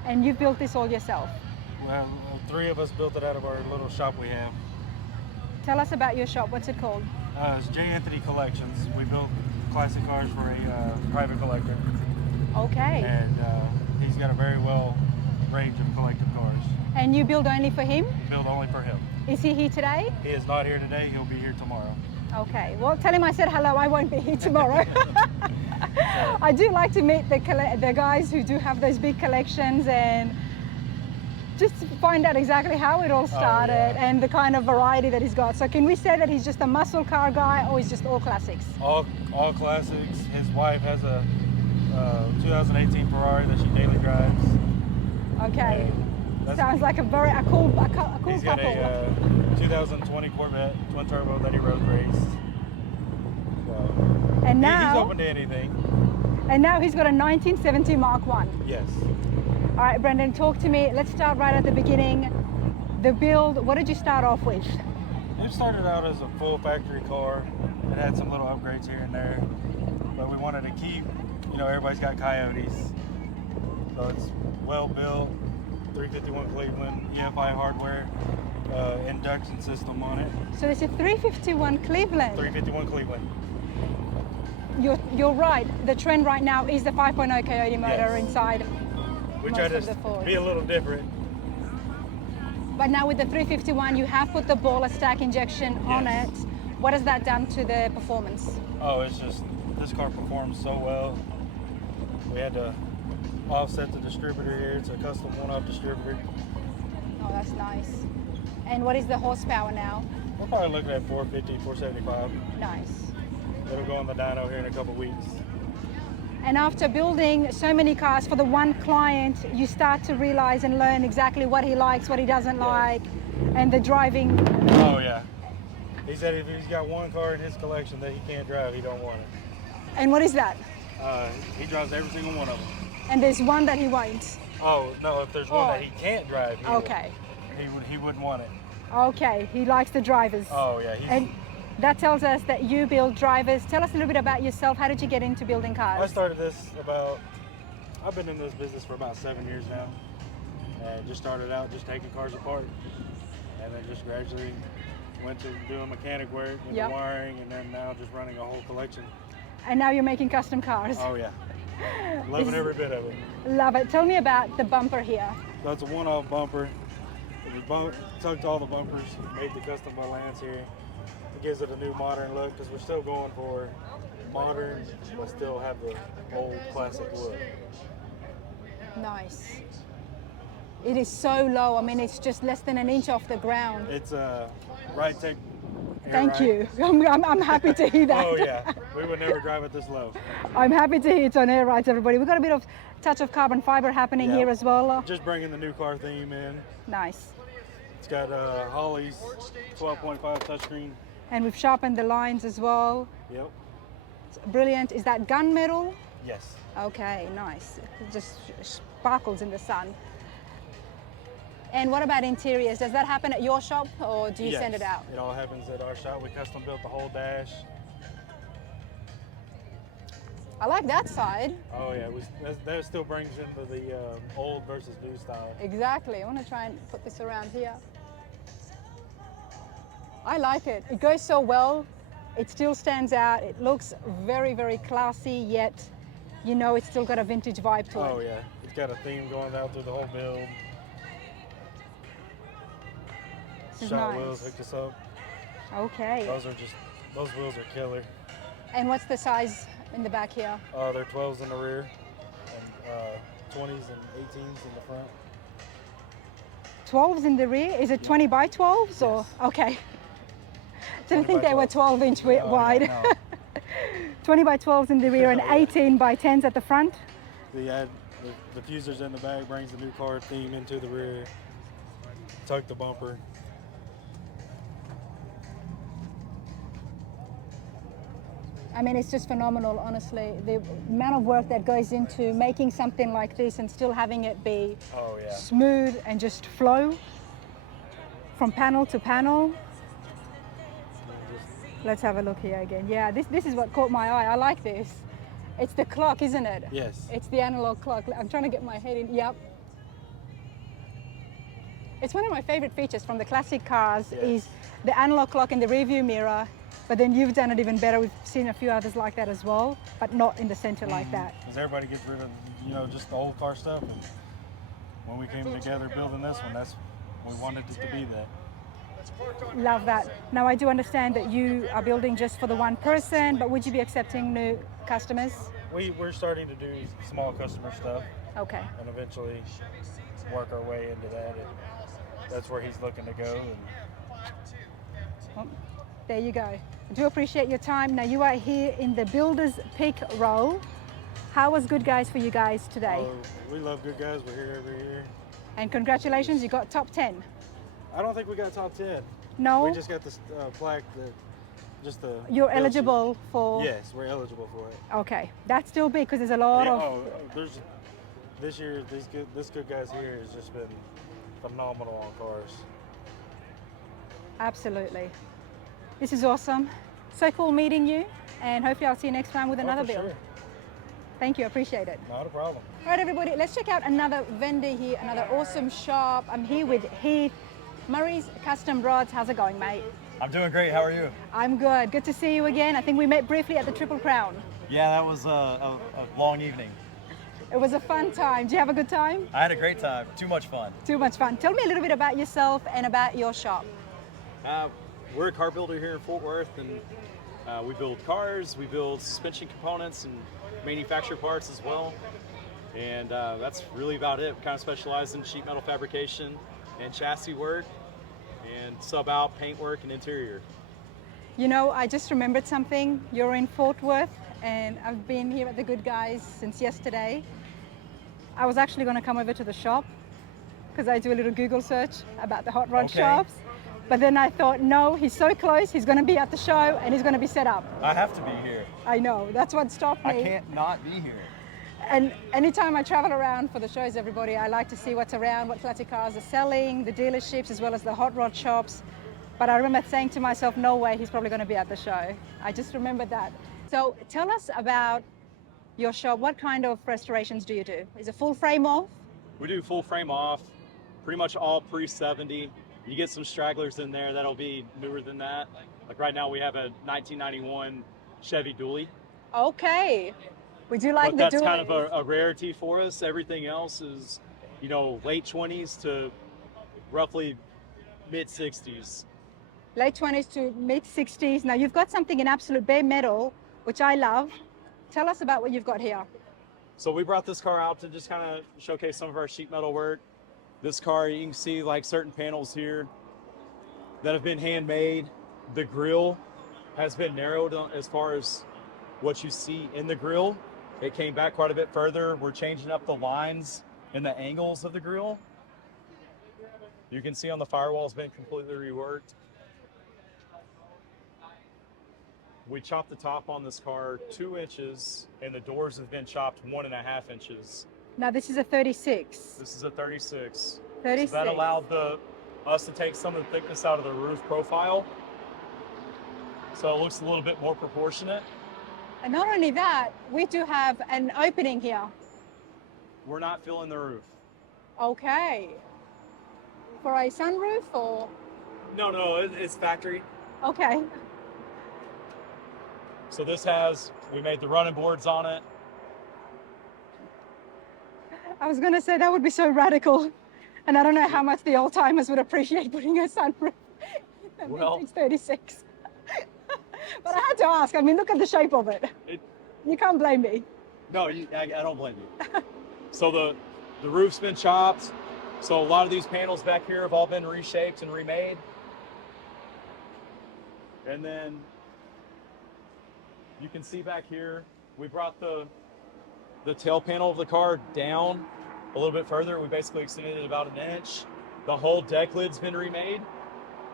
And you've built this all yourself. Well, 3 of us built it out of our little shop we have. Tell us about your shop. What's it called? It's J. Anthony Collections. We build classic cars for a private collector, Okay. and he's got a very well range of collector cars. And you build only for him? Build only for him. Is he here today? He is not here today. He'll be here tomorrow. Okay. Well, tell him I said hello. I won't be here tomorrow. I do like to meet the guys who do have those big collections and just to find out exactly how it all started and the kind of variety that he's got. So can we say that he's just a muscle car guy or he's just all classics? All classics. His wife has a 2018 Ferrari that she daily drives. Okay. Sounds like a cool He's got couple. a 2020 Corvette twin turbo that he road raced. So And he's now, open to anything. he's got a 1970 Mark 1. Yes. All right, Brendan, talk to me. Let's start right at the beginning. The build, what did you start off with? It started out as a full factory car. It had some little upgrades here and there, but we wanted to keep, everybody's got Coyotes, so it's well built, 351 Cleveland, EFI hardware, induction system on it. So it's a 351 Cleveland. 351 Cleveland. You're right. The trend right now is the 5.0 Coyote motor Yes. inside. We Most try of the to Fords. be a little different. But now with the 351, you have put the baller stack injection on Yes. it. What has that done to the performance? Oh, it's just, this car performs so well. We had to offset the distributor here. It's a custom one-off distributor. Oh, that's nice. And what is the horsepower now? We're probably looking at 450, 475. Nice. It'll go on the dyno here in a couple weeks. And after building so many cars for the one client, you start to realize and learn exactly what he likes, what he doesn't like, and the driving. Oh yeah. He said if he's got one car in his collection that he can't drive, he don't want it. And what is that? He drives every single one of them. And there's one that he won't. Oh no, if there's one that he can't drive, Okay. He wouldn't want it. Okay, he likes the drivers. Oh yeah. And that tells us that you build drivers. Tell us a little bit about yourself. How did you get into building cars? I started this I've been in this business for about 7 years now. And just started out just taking cars apart. And then just gradually went to doing mechanic work, into wiring, and then now just running a whole collection. And now you're making custom cars. Oh yeah. Loving every bit of it. Love it. Tell me about the bumper here. That's a one-off bumper. We tucked all the bumpers, made the custom Lance here. It gives it a new modern look because we're still going for modern, but still have the old classic look. Nice. It is so low. I mean, it's just less than an inch off the ground. It's a right tech. Thank you. I'm happy to hear that. Oh yeah, we would never drive it this low. I'm happy to hear it's on air rights, everybody. We've got a bit of touch of carbon fiber happening here as well. Just bringing the new car theme in. Nice. It's got Holly's 12.5 touchscreen. And we've sharpened the lines as well. Yep. It's brilliant. Is that gunmetal? Yes. Okay, nice. It just sparkles in the sun. And what about interiors? Does that happen at your shop or do you send it out? It all happens at our shop. We custom built the whole dash. I like that side. Oh yeah, that still brings into the old versus new style. Exactly. I want to try and put this around here. I like it. It goes so well. It still stands out. It looks very, very classy, yet it's still got a vintage vibe to it. Oh yeah, it's got a theme going out through the whole build. This is Shot nice. wheels hooked us up. Okay. Those wheels are killer. And what's the size in the back here? They're 12s in the rear, and 20s and 18s in the front. 12s in the rear? Is it 20 by 12s or? Okay. Didn't think they were 12-inch wide. No. 20 by 12s in the rear and 18 by 10s at the front. The diffusers in the back brings the new car theme into the rear. Tuck the bumper. I mean, it's just phenomenal, honestly. The amount of work that goes into making something like this and still having it be smooth and just flow from panel to panel. Let's have a look here again. Yeah, this is what caught my eye. I like this. It's the clock, isn't it? Yes. It's the analog clock. I'm trying to get my head in. Yep. It's one of my favorite features from the classic cars Yes. is the analog clock in the rearview mirror, but then you've done it even better. We've seen a few others like that as well, but not in the center like that. Because everybody gets rid of, you know, just the old car stuff. And when we came together building this one, we wanted it to be that. Love that. Now I do understand that you are building just for the one person, but would you be accepting new customers? We're starting to do small customer stuff Okay. and eventually work our way into that. And that's where he's looking to go. And Well, there you go. I do appreciate your time. Now you are here in the Builders Peak Row. How was Goodguys for you guys today? we love Goodguys. We're here every year. And congratulations, you got top 10. I don't think we got top 10. No? We just got this plaque that just the. You're build eligible sheet. for... Yes, we're eligible for it. Okay, that's still big because there's a lot Yeah, of... there's this year. This Goodguys here has just been phenomenal on cars. Absolutely. This is awesome. So cool meeting you, and hopefully I'll see you next time with another for build. Sure. Thank you, I appreciate it. Not a problem. All right, everybody, let's check out another vendor here, another awesome shop. I'm here with Heath, Murray's Custom Rods. How's it going, mate? I'm doing great. How are you? I'm good. Good to see you again. I think we met briefly at the Triple Crown. Yeah, that was a long evening. It was a fun time. Did you have a good time? I had a great time. Too much fun. Too much fun. Tell me a little bit about yourself and about your shop. We're a car builder here in Fort Worth, and we build cars, we build suspension components and manufacture parts as well. And that's really about it. We kind of specialize in sheet metal fabrication and chassis work and sub out paint work and interior. You know, I just remembered something. You're in Fort Worth, and I've been here at the Goodguys since yesterday. I was actually going to come over to the shop because I do a little Google search about the hot rod Okay. shops. But then I thought, no, he's so close, he's going to be at the show and he's going to be set up. I have to be here. I know, that's what stopped me. I can't not be here. And anytime I travel around for the shows, everybody, I like to see what's around, what classic cars are selling, the dealerships, as well as the hot rod shops. But I remember saying to myself, no way, he's probably going to be at the show. I just remembered that. So tell us about your shop. What kind of restorations do you do? Is it full frame off? We do full frame off, pretty much all pre-70. You get some stragglers in there that'll be newer than that. Like right now we have a 1991 Chevy Dually. Okay. We do like But the that's kind dualies. of a rarity for us. Everything else is, you know, late 20s to roughly mid 60s. Late 20s to mid 60s. Now you've got something in absolute bare metal, which I love. Tell us about what you've got here. So we brought this car out to just kind of showcase some of our sheet metal work. This car, you can see like certain panels here that have been handmade. The grille has been narrowed as far as what you see in the grille. It came back quite a bit further. We're changing up the lines and the angles of the grille. You can see on the firewall has been completely reworked. We chopped the top on this car 2 inches and the doors have been chopped 1.5 inches. Now this is a 36. This is a 36. 36. So that allowed us to take some of the thickness out of the roof profile. So it looks a little bit more proportionate. And not only that, we do have an opening here. We're not filling the roof. Okay. For a sunroof or? No, it's factory. Okay. So we made the running boards on it. I was going to say that would be so radical. And I don't know how much the old timers would appreciate putting a sunroof in a Well- vintage 36. But I had to ask. I mean, look at the shape of it. You can't blame me. No, I don't blame you. So the roof's been chopped. So a lot of these panels back here have all been reshaped and remade. And then you can see back here, we brought the tail panel of the car down a little bit further. We basically extended it about 1 inch. The whole deck lid's been remade.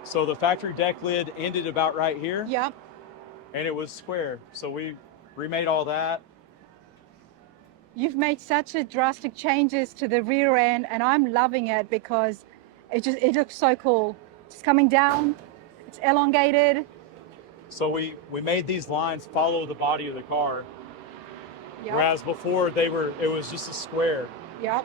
So the factory deck lid ended about right here. Yep. And it was square. So we remade all that. You've made such a drastic changes to the rear end, and I'm loving it because it looks so cool. It's coming down, it's elongated. So we made these lines follow the body of the car. Yep. Whereas before it was just a square. Yep.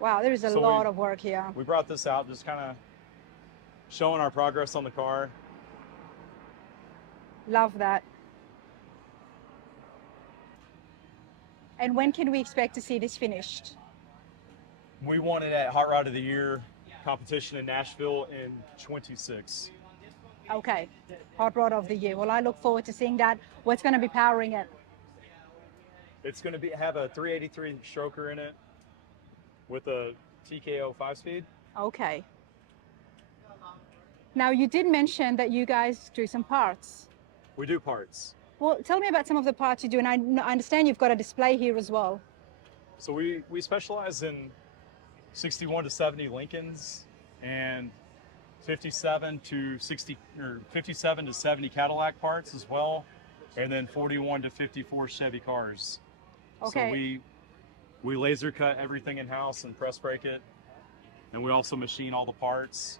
Wow, there is a So lot of work here. We brought this out just kind of showing our progress on the car. Love that. And when can we expect to see this finished? We won it at Hot Rod of the Year competition in Nashville in 26. Okay, Hot Rod of the Year. Well, I look forward to seeing that. What's going to be powering it? It's going to have a 383 stroker in it with a TKO 5-speed. Okay. Now, you did mention that you guys do some parts. We do parts. Well, tell me about some of the parts you do, and I understand you've got a display here as well. So we specialize in 61 to 70 Lincolns and 57 to 60 or 57 to 70 Cadillac parts as well, and then 41 to 54 Chevy cars. Okay. So we laser cut everything in house and press brake it, and we also machine all the parts.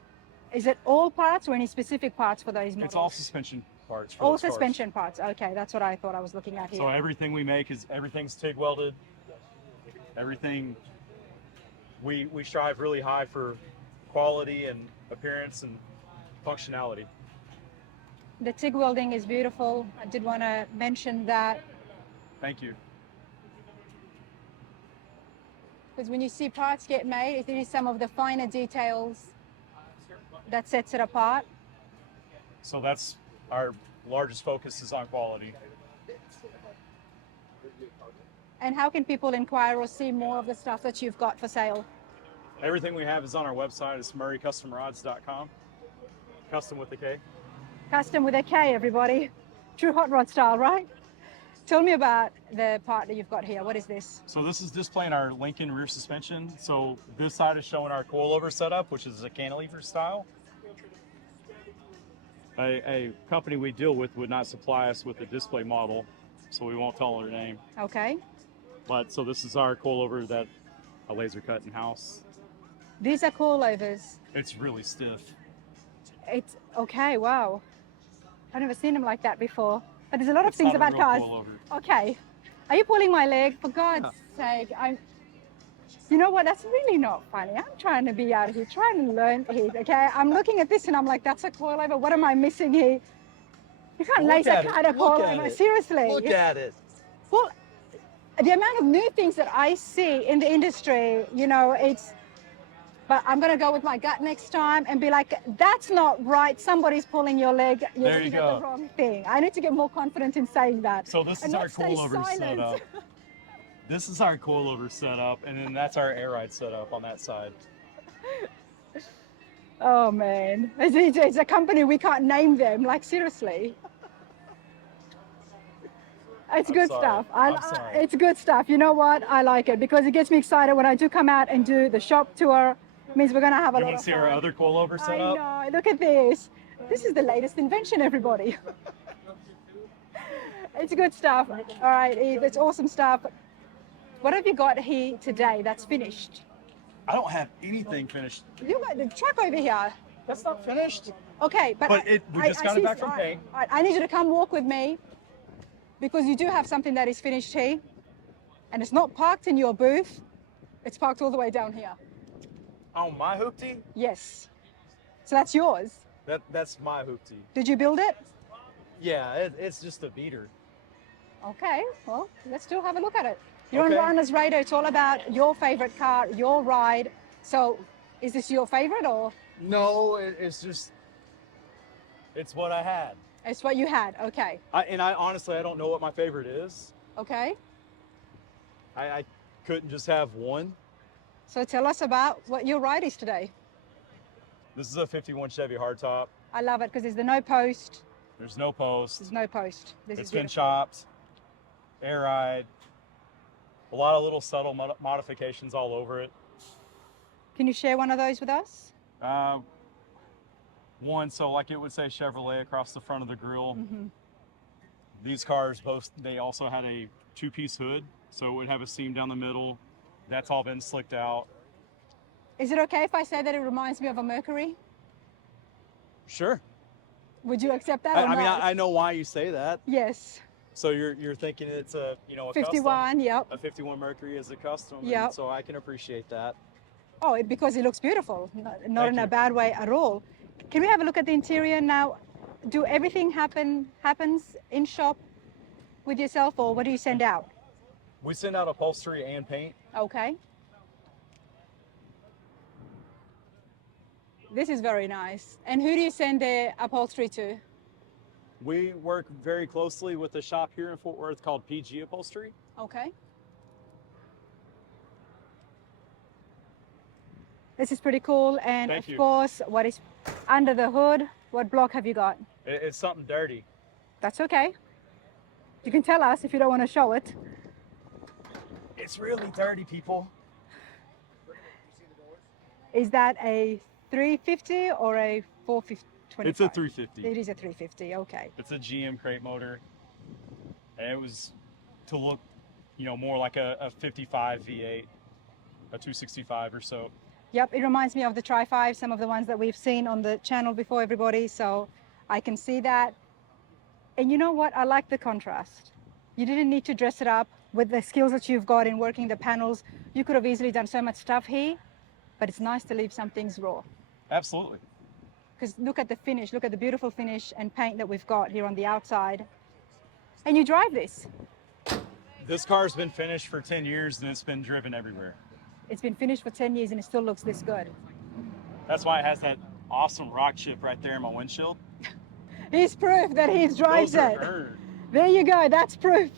Is it all parts or any specific parts for those models? It's all suspension parts. For all those cars. suspension parts. Okay, that's what I thought I was looking at here. So everything we make everything's TIG welded. Everything we strive really high for quality and appearance and functionality. The TIG welding is beautiful. I did want to mention that. Thank you. Because when you see parts get made, it is some of the finer details that sets it apart. So that's our largest focus is on quality. And how can people inquire or see more of the stuff that you've got for sale? Everything we have is on our website. It's murraycustomrods.com. Custom with a K. Custom with a K, everybody. True hot rod style, right? Tell me about the part that you've got here. What is this? So this is displaying our Lincoln rear suspension. So this side is showing our coilover setup, which is a cantilever style. A company we deal with would not supply us with a display model, so we won't tell their name. Okay. But so this is our coilover that I laser cut in house. These are coilovers. It's really stiff. It's okay. Wow. I've never seen them like that before. But there's a lot of It's things not a about real cars. coilover. Okay. Are you pulling my leg? For God's sake, you know what? That's really not funny. I'm trying to be out here, trying to learn here, okay? I'm looking at this and I'm like, that's a coilover. What am I missing here? You can't Look laser at it. cut a Look at coilover. it. Seriously. Look at it. Well, the amount of new things that I see in the industry, you know, but I'm going to go with my gut next time and be like, that's not right. Somebody's pulling your leg. You're There you looking at go. the wrong thing. I need to get more confident in saying that. So this and is our not stay coilover silent. setup. This is our coilover setup, and then that's our air ride setup on that side. Oh man, it's a company, we can't name them, like seriously. It's good sorry. stuff. I'm sorry. It's good stuff. You know what? I like it because it gets me excited when I do come out and do the shop tour. It means we're going to have a You lot want of to see fun. our other coilover I setup? know. Look at this. This is the latest invention, everybody. It's good stuff. All right, Eve, it's awesome stuff. What have you got here today that's finished? I don't have anything finished. You got the truck over here. That's not finished. Okay, but We just got it back from paint. All right, I need you to come walk with me because you do have something that is finished here, and it's not parked in your booth. It's parked all the way down here. Oh, my hoopty? Yes. So that's yours. That's my hoopty. Did you build it? Yeah, it's just a beater. Okay, well, let's still have a look at it. You're Okay. on Rana's Radar. It's all about your favorite car, your ride. So is this your favorite or No, it's what I had. it's what you had? Okay. I honestly, I don't know what my favorite is. Okay. I couldn't just have one. So tell us about what your ride is today. This is a 51 Chevy hardtop. I love it because there's no post. There's no post. There's no post. This It's is been beautiful. chopped, air ride, a lot of little subtle modifications all over it. Can you share one of those with us? One, so like it would say Chevrolet across the front of the grille. Mm-hmm. These cars they also had a two-piece hood, so it would have a seam down the middle. That's all been slicked out. Is it okay if I say that it reminds me of a Mercury? Sure. Would you accept that or I mean, not? I know why you say that. Yes. So you're thinking it's a 51, custom? yep. A 51 Mercury is a custom. Yep. And so I can appreciate that. Oh, because it looks beautiful, not Thank in a you. bad way at all. Can we have a look at the interior now? Do everything happens in shop with yourself, or what do you send out? We send out upholstery and paint. Okay. This is very nice. And who do you send the upholstery to? We work very closely with a shop here in Fort Worth called PG Upholstery. Okay. This is pretty cool. And Thank of you. course, what is under the hood? What block have you got? It's something dirty. That's okay. You can tell us if you don't want to show it. It's really dirty, people. Is that a 350 or a 450? It's a 350. It is a 350, okay. It's a GM crate motor. And it was to look, more like a 55 V8, a 265 or so. Yep, it reminds me of the Tri-5, some of the ones that we've seen on the channel before, everybody, so I can see that. And you know what? I like the contrast. You didn't need to dress it up with the skills that you've got in working the panels. You could have easily done so much stuff here, but it's nice to leave some things raw. Absolutely. Because look at the finish, look at the beautiful finish and paint that we've got here on the outside. And you drive this. This car's been finished for 10 years and it's been driven everywhere. It's been finished for 10 years and it still looks this good. That's why it has that awesome rock chip right there in my windshield. Here's proof that he drives Those are it. earned. There you go, that's proof.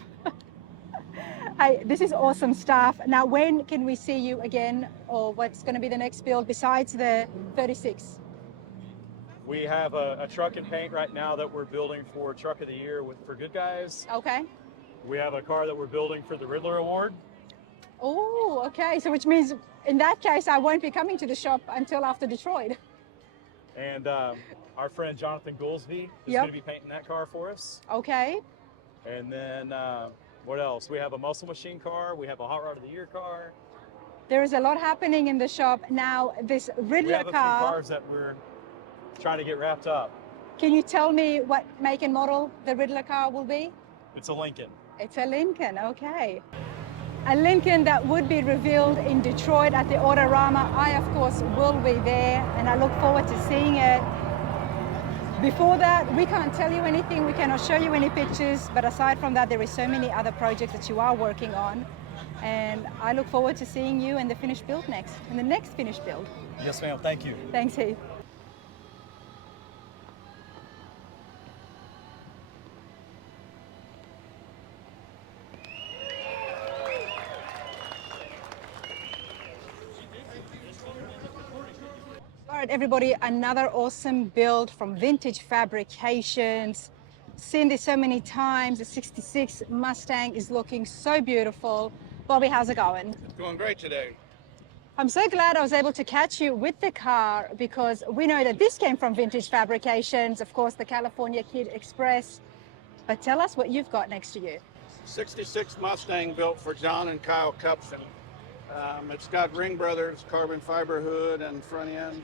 Hey, this is awesome stuff. Now, when can we see you again, or what's going to be the next build besides the 36? We have a truck and paint right now that we're building for Truck of the Year for Goodguys. Okay. We have a car that we're building for the Riddler Award. Oh, okay. So which means in that case, I won't be coming to the shop until after Detroit. And our friend Jonathan Goolsby is Yep. going to be painting that car for us. Okay. And then what else? We have a muscle machine car. We have a hot rod of the year car. There is a lot happening in the shop now. This We Riddler have a few car. cars that we're trying to get wrapped up. Can you tell me what make and model the Riddler car will be? It's a Lincoln. It's a Lincoln, okay. A Lincoln that would be revealed in Detroit at the Autorama. I, of course, will be there, and I look forward to seeing it. Before that, we can't tell you anything, we cannot show you any pictures, but aside from that, there is so many other projects that you are working on, and I look forward to seeing you in the finished build next, in the next finished build. Yes, ma'am. Thank you. Thanks, Heath. All right, everybody, another awesome build from Vintage Fabrications. Seen this so many times. The 66 Mustang is looking so beautiful. Bobby, how's it going? Going great today. I'm so glad I was able to catch you with the car because we know that this came from Vintage Fabrications, of course, the California Kid Express. But tell us what you've got next to you. 66 Mustang built for John and Kyle Cupson. It's got Ring Brothers carbon fiber hood and front end.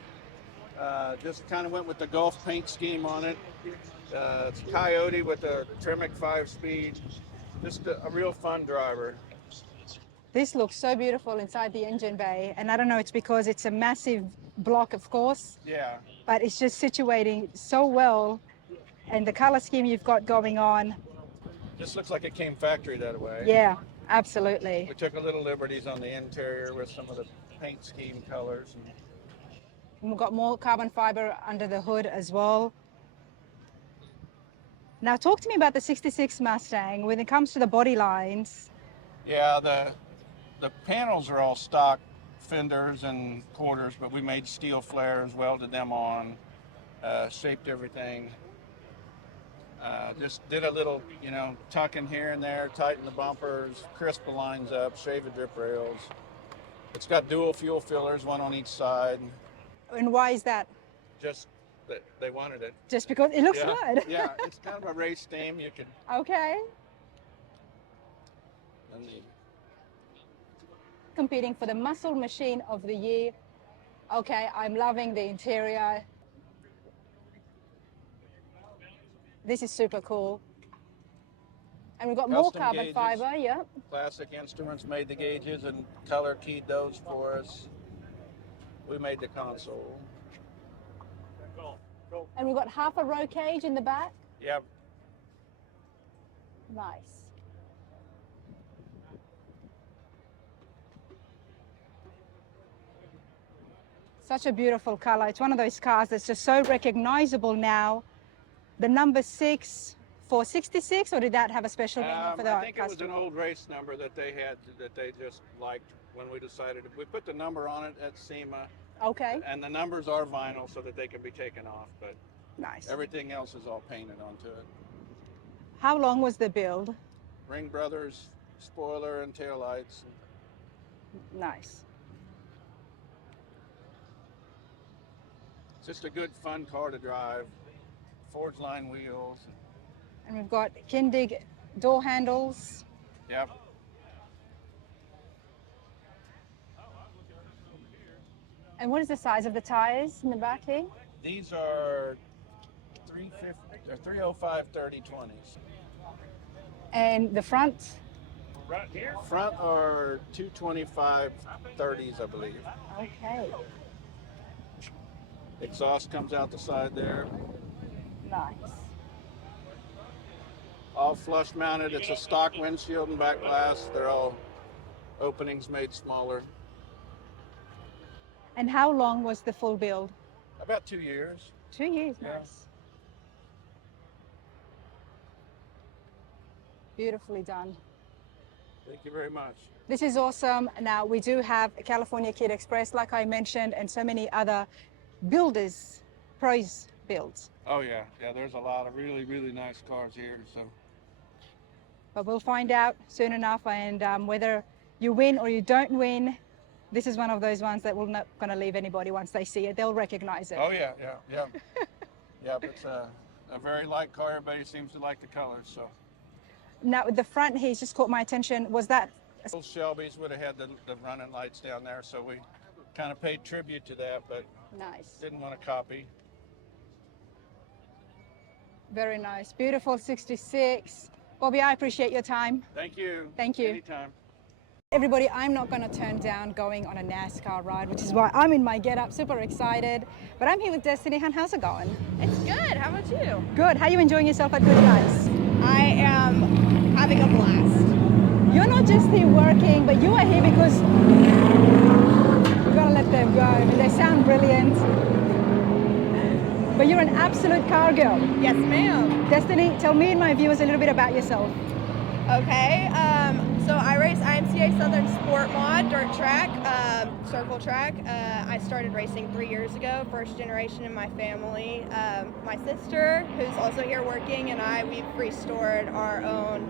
Just kind of went with the Gulf paint scheme on it. It's Coyote with a Tremec 5-speed. Just a real fun driver. This looks so beautiful inside the engine bay, and I don't know, it's because it's a massive block, of course, Yeah, but it's just situating so well, and the color scheme you've got going on, just looks like it came factory that way. yeah, absolutely. We took a little liberties on the interior with some of the paint scheme colors. And we've got more carbon fiber under the hood as well. Now talk to me about the 66 Mustang when it comes to the body lines. Yeah, the panels are all stock fenders and quarters, but we made steel flares, welded them on, shaped everything. Just did a little, tuck in here and there, tighten the bumpers, crisp the lines up, shave the drip rails. It's got dual fuel fillers, one on each side. And why is that? Just that they wanted it. Just because it looks Yeah, good? yeah, it's kind of a race theme. You can. Okay. And the, Competing for the Muscle Machine of the Year. Okay, I'm loving the interior. This is super cool. And we've got more Custom carbon gauges. fiber, yeah. Classic Instruments made the gauges and color keyed those for us. We made the console. And we've got half a row cage in the back. Yep. Nice. Such a beautiful color. It's one of those cars that's just so recognizable now. The number 6 for 66, or did that have a special meaning for the I think it was customer? an old race number that they had that they just liked when we decided. We put the number on it at SEMA, Okay, and the numbers are vinyl so that they can be taken off, but nice. everything else is all painted onto it. How long was the build? Ring Brothers spoiler and taillights. Nice. It's just a good, fun car to drive. Forge line wheels. And we've got Kindig door handles. Yep. And what is the size of the tires in the back here? These are 305 30/20s. And the front? Right here. Front are 225 30s, I believe. Okay, Exhaust comes out the side there. nice. All flush mounted. It's a stock windshield and back glass. They're all openings made smaller. And how long was the full build? About 2 years. 2 years, Yeah. nice. Beautifully done. Thank you very much. This is awesome. Now we do have California Kid Express, like I mentioned, and so many other builders, pros builds. Oh yeah, there's a lot of really, really nice cars here. So But we'll find out soon enough, and whether you win or you don't win, this is one of those ones that will not going to leave anybody once they see it. They'll recognize it. oh yeah. Yeah, it's a very light car. Everybody seems to like the colors. So Now the front here just caught my attention. Was that old Shelby's would have had the running lights down there, so we kind of paid tribute to that, but nice? didn't want to copy. Very nice. Beautiful 66. Bobby, I appreciate your time. Thank you. Thank you. Anytime. Everybody, I'm not going to turn down going on a NASCAR ride, which is why I'm in my get-up, super excited. But I'm here with Destiny. Hon, how's it going? It's good. How about you? Good. How are you enjoying yourself at Goodguys? I am having a blast. You're not just here working, but you are here because we've got to let them go. I mean, they sound brilliant. But you're an absolute car girl. Yes, ma'am. Destiny, tell me and my viewers a little bit about yourself. Okay. So I race IMCA Southern Sport Mod, dirt track, circle track. I started racing 3 years ago, first generation in my family. My sister, who's also here working, and we've restored our own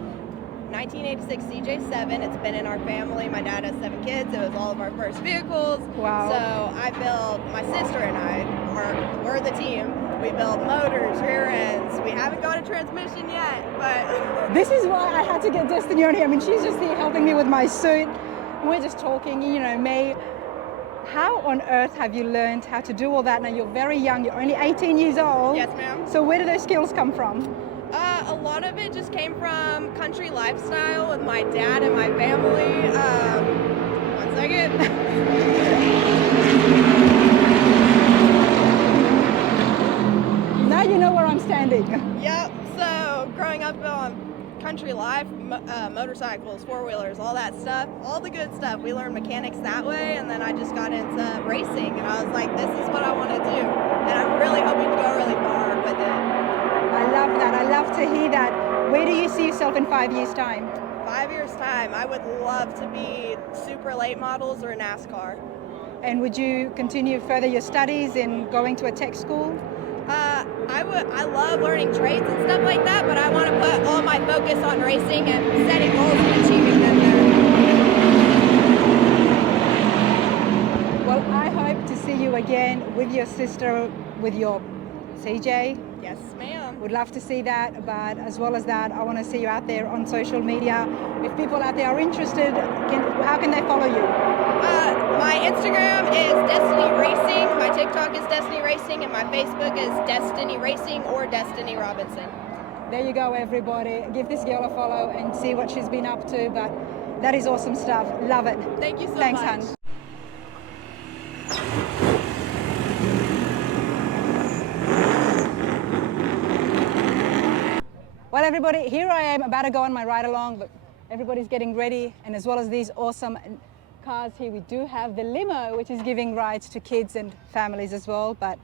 1986 CJ7. It's been in our family. My dad has 7 kids. It was all of our first vehicles. Wow. So my sister and we're the team. We build motors, rear ends. We haven't got a transmission yet, but This is why I had to get Destiny on here. I mean, she's just here helping me with my suit. We're just talking, you know, me. How on earth have you learned how to do all that? Now, you're very young. You're only 18 years old. yes, ma'am. So where do those skills come from? A lot of it just came from country lifestyle with my dad and my family. One second. Now you know where I'm standing. Yep. So growing up on country life, motorcycles, 4-wheelers, all that stuff, all the good stuff. We learned mechanics that way, and then I just got into racing, and I was like, this is what I want to do, and I'm really hoping to go really far with it. I love that. I love to hear that. Where do you see yourself in 5 years' time? 5 years time, I would love to be super late models or NASCAR. And would you continue further your studies in going to a tech school? I love learning trades and stuff like that, but I want to put all my focus on racing and setting goals and achieving them there. Well, I hope to see you again with your sister, with your CJ. Yes, ma'am. Would love to see that, but as well as that, I want to see you out there on social media. If people out there are interested, how can they follow you? My Instagram is Destiny Racing, my TikTok is Destiny Racing, and my Facebook is Destiny Racing or Destiny Robinson. There you go, everybody. Give this girl a follow and see what she's been up to, but that is awesome stuff. Love it. Thank you so Thanks, much. hun. Well, everybody, here I am about to go on my ride along, but everybody's getting ready, and as well as these awesome cars here, we do have the limo, which is giving rides to kids and families as well, but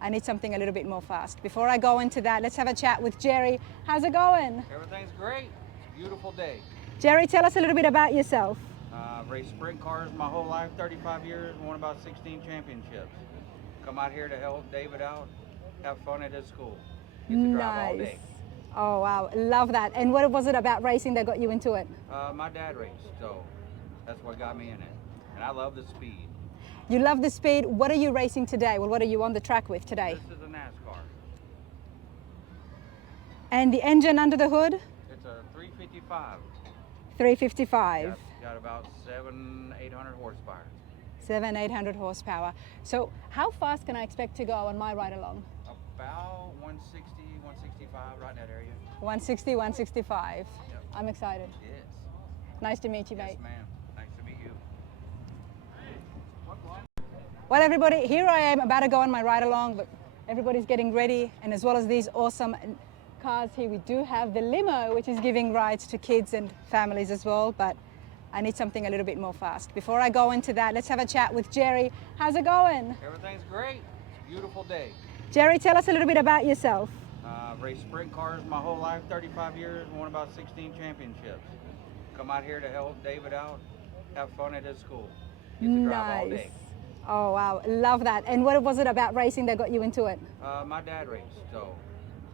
I need something a little bit more fast. Before I go into that, let's have a chat with Jerry. How's it going? Everything's great. It's a beautiful day. Jerry, tell us a little bit about yourself. Raced sprint cars my whole life, 35 years, won about 16 championships. Come out here to help David out, have fun at his school. Get to drive all day. Oh, wow, love that. And what was it about racing that got you into it? My dad raced, so that's what got me in it. And I love the speed. You love the speed. What are you racing today? Well, what are you on the track with today? This is a NASCAR. And the engine under the hood? It's a 355. 355. Got about 800 horsepower. 800 horsepower. So how fast can I expect to go on my ride along? About 160, 165, right in that area. 160, 165. Yep. I'm excited. Yes. Nice to meet you, mate. Yes, ma'am. Nice to meet you. Well, everybody, here I am about to go on my ride along, but everybody's getting ready, and as well as these awesome cars here, we do have the limo, which is giving rides to kids and families as well, but I need something a little bit more fast. Before I go into that, let's have a chat with Jerry. How's it going? Everything's great. It's a beautiful day. Jerry, tell us a little bit about yourself. Raced sprint cars my whole life, 35 years, won about 16 championships. Come out here to help David out, have fun at his school. Get to drive all day. Oh, wow, love that. And what was it about racing that got you into it? My dad raced, so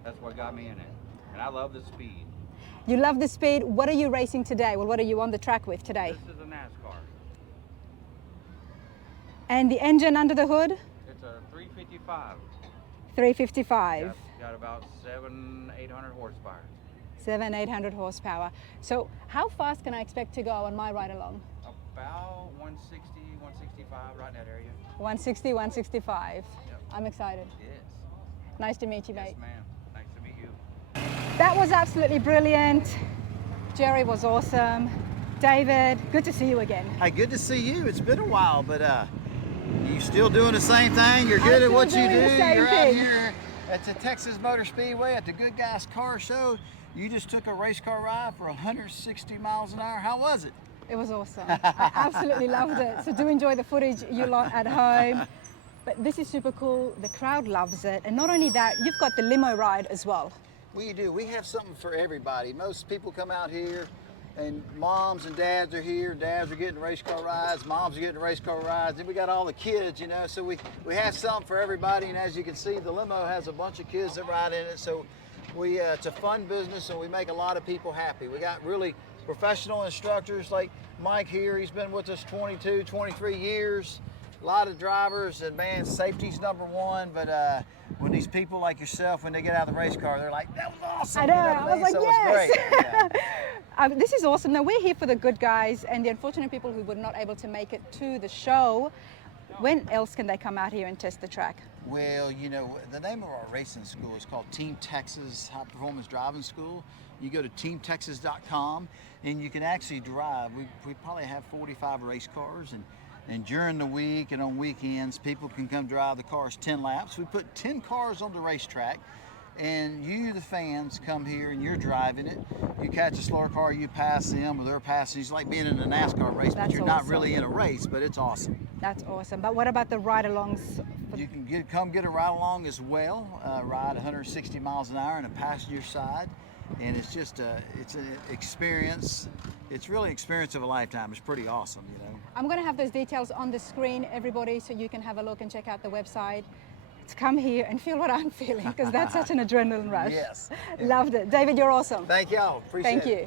that's what got me in it. And I love the speed. You love the speed. What are you racing today? Well, what are you on the track with today? This is a NASCAR. And the engine under the hood? It's a 355. 355. Got about 800 horsepower. 800 horsepower. So how fast can I expect to go on my ride along? About 160, 165, right in that area. 160, 165. Yep. I'm excited. Yes. Nice to meet you, mate. Yes, ma'am. Nice to meet you. That was absolutely brilliant. Jerry was awesome. David, good to see you again. Hey, good to see you. It's been a while, but you still doing the same thing? You're good at what you do. You're out here at the Texas Motor Speedway at the Goodguys car show. You just took a race car ride for 160 miles an hour. How was it? It was awesome. I absolutely loved it. So do enjoy the footage you lot at home. But this is super cool. The crowd loves it. And not only that, you've got the limo ride as well. We do. We have something for everybody. Most people come out here and moms and dads are here. Dads are getting race car rides. Moms are getting race car rides. Then we got all the kids, you know. So we have something for everybody. And as you can see, the limo has a bunch of kids that ride in it. So it's a fun business and we make a lot of people happy. We got really professional instructors like Mike here. He's been with us 22, 23 years. A lot of drivers, and man, safety's number one, but when these people like yourself, when they get out of the race car, they're like, that was awesome. I know, You know what I was like, so yes. It's great. Yeah. This is awesome. Now we're here for the good guys and the unfortunate people who were not able to make it to the show. When else can they come out here and test the track? Well, you know, the name of our racing school is called Team Texas High Performance Driving School. You go to teamtexas.com and you can actually drive. We probably have 45 race cars, and during the week and on weekends, people can come drive the cars 10 laps. We put 10 cars on the racetrack, and you, the fans, come here and you're driving it. You catch a slower car, you pass them, or they're passing. It's like being in a NASCAR race, but you're not really in a race, but it's awesome. That's awesome. But what about the ride-alongs? You can come get a ride-along as well, ride 160 miles an hour in a passenger side. And it's just it's an experience. It's really an experience of a lifetime. It's pretty awesome, you know. I'm going to have those details on the screen, everybody, so you can have a look and check out the website. To come here and feel what I'm feeling, because that's such an adrenaline rush. Yes. Loved it. David, you're awesome. Thank y'all. Appreciate it. Thank you.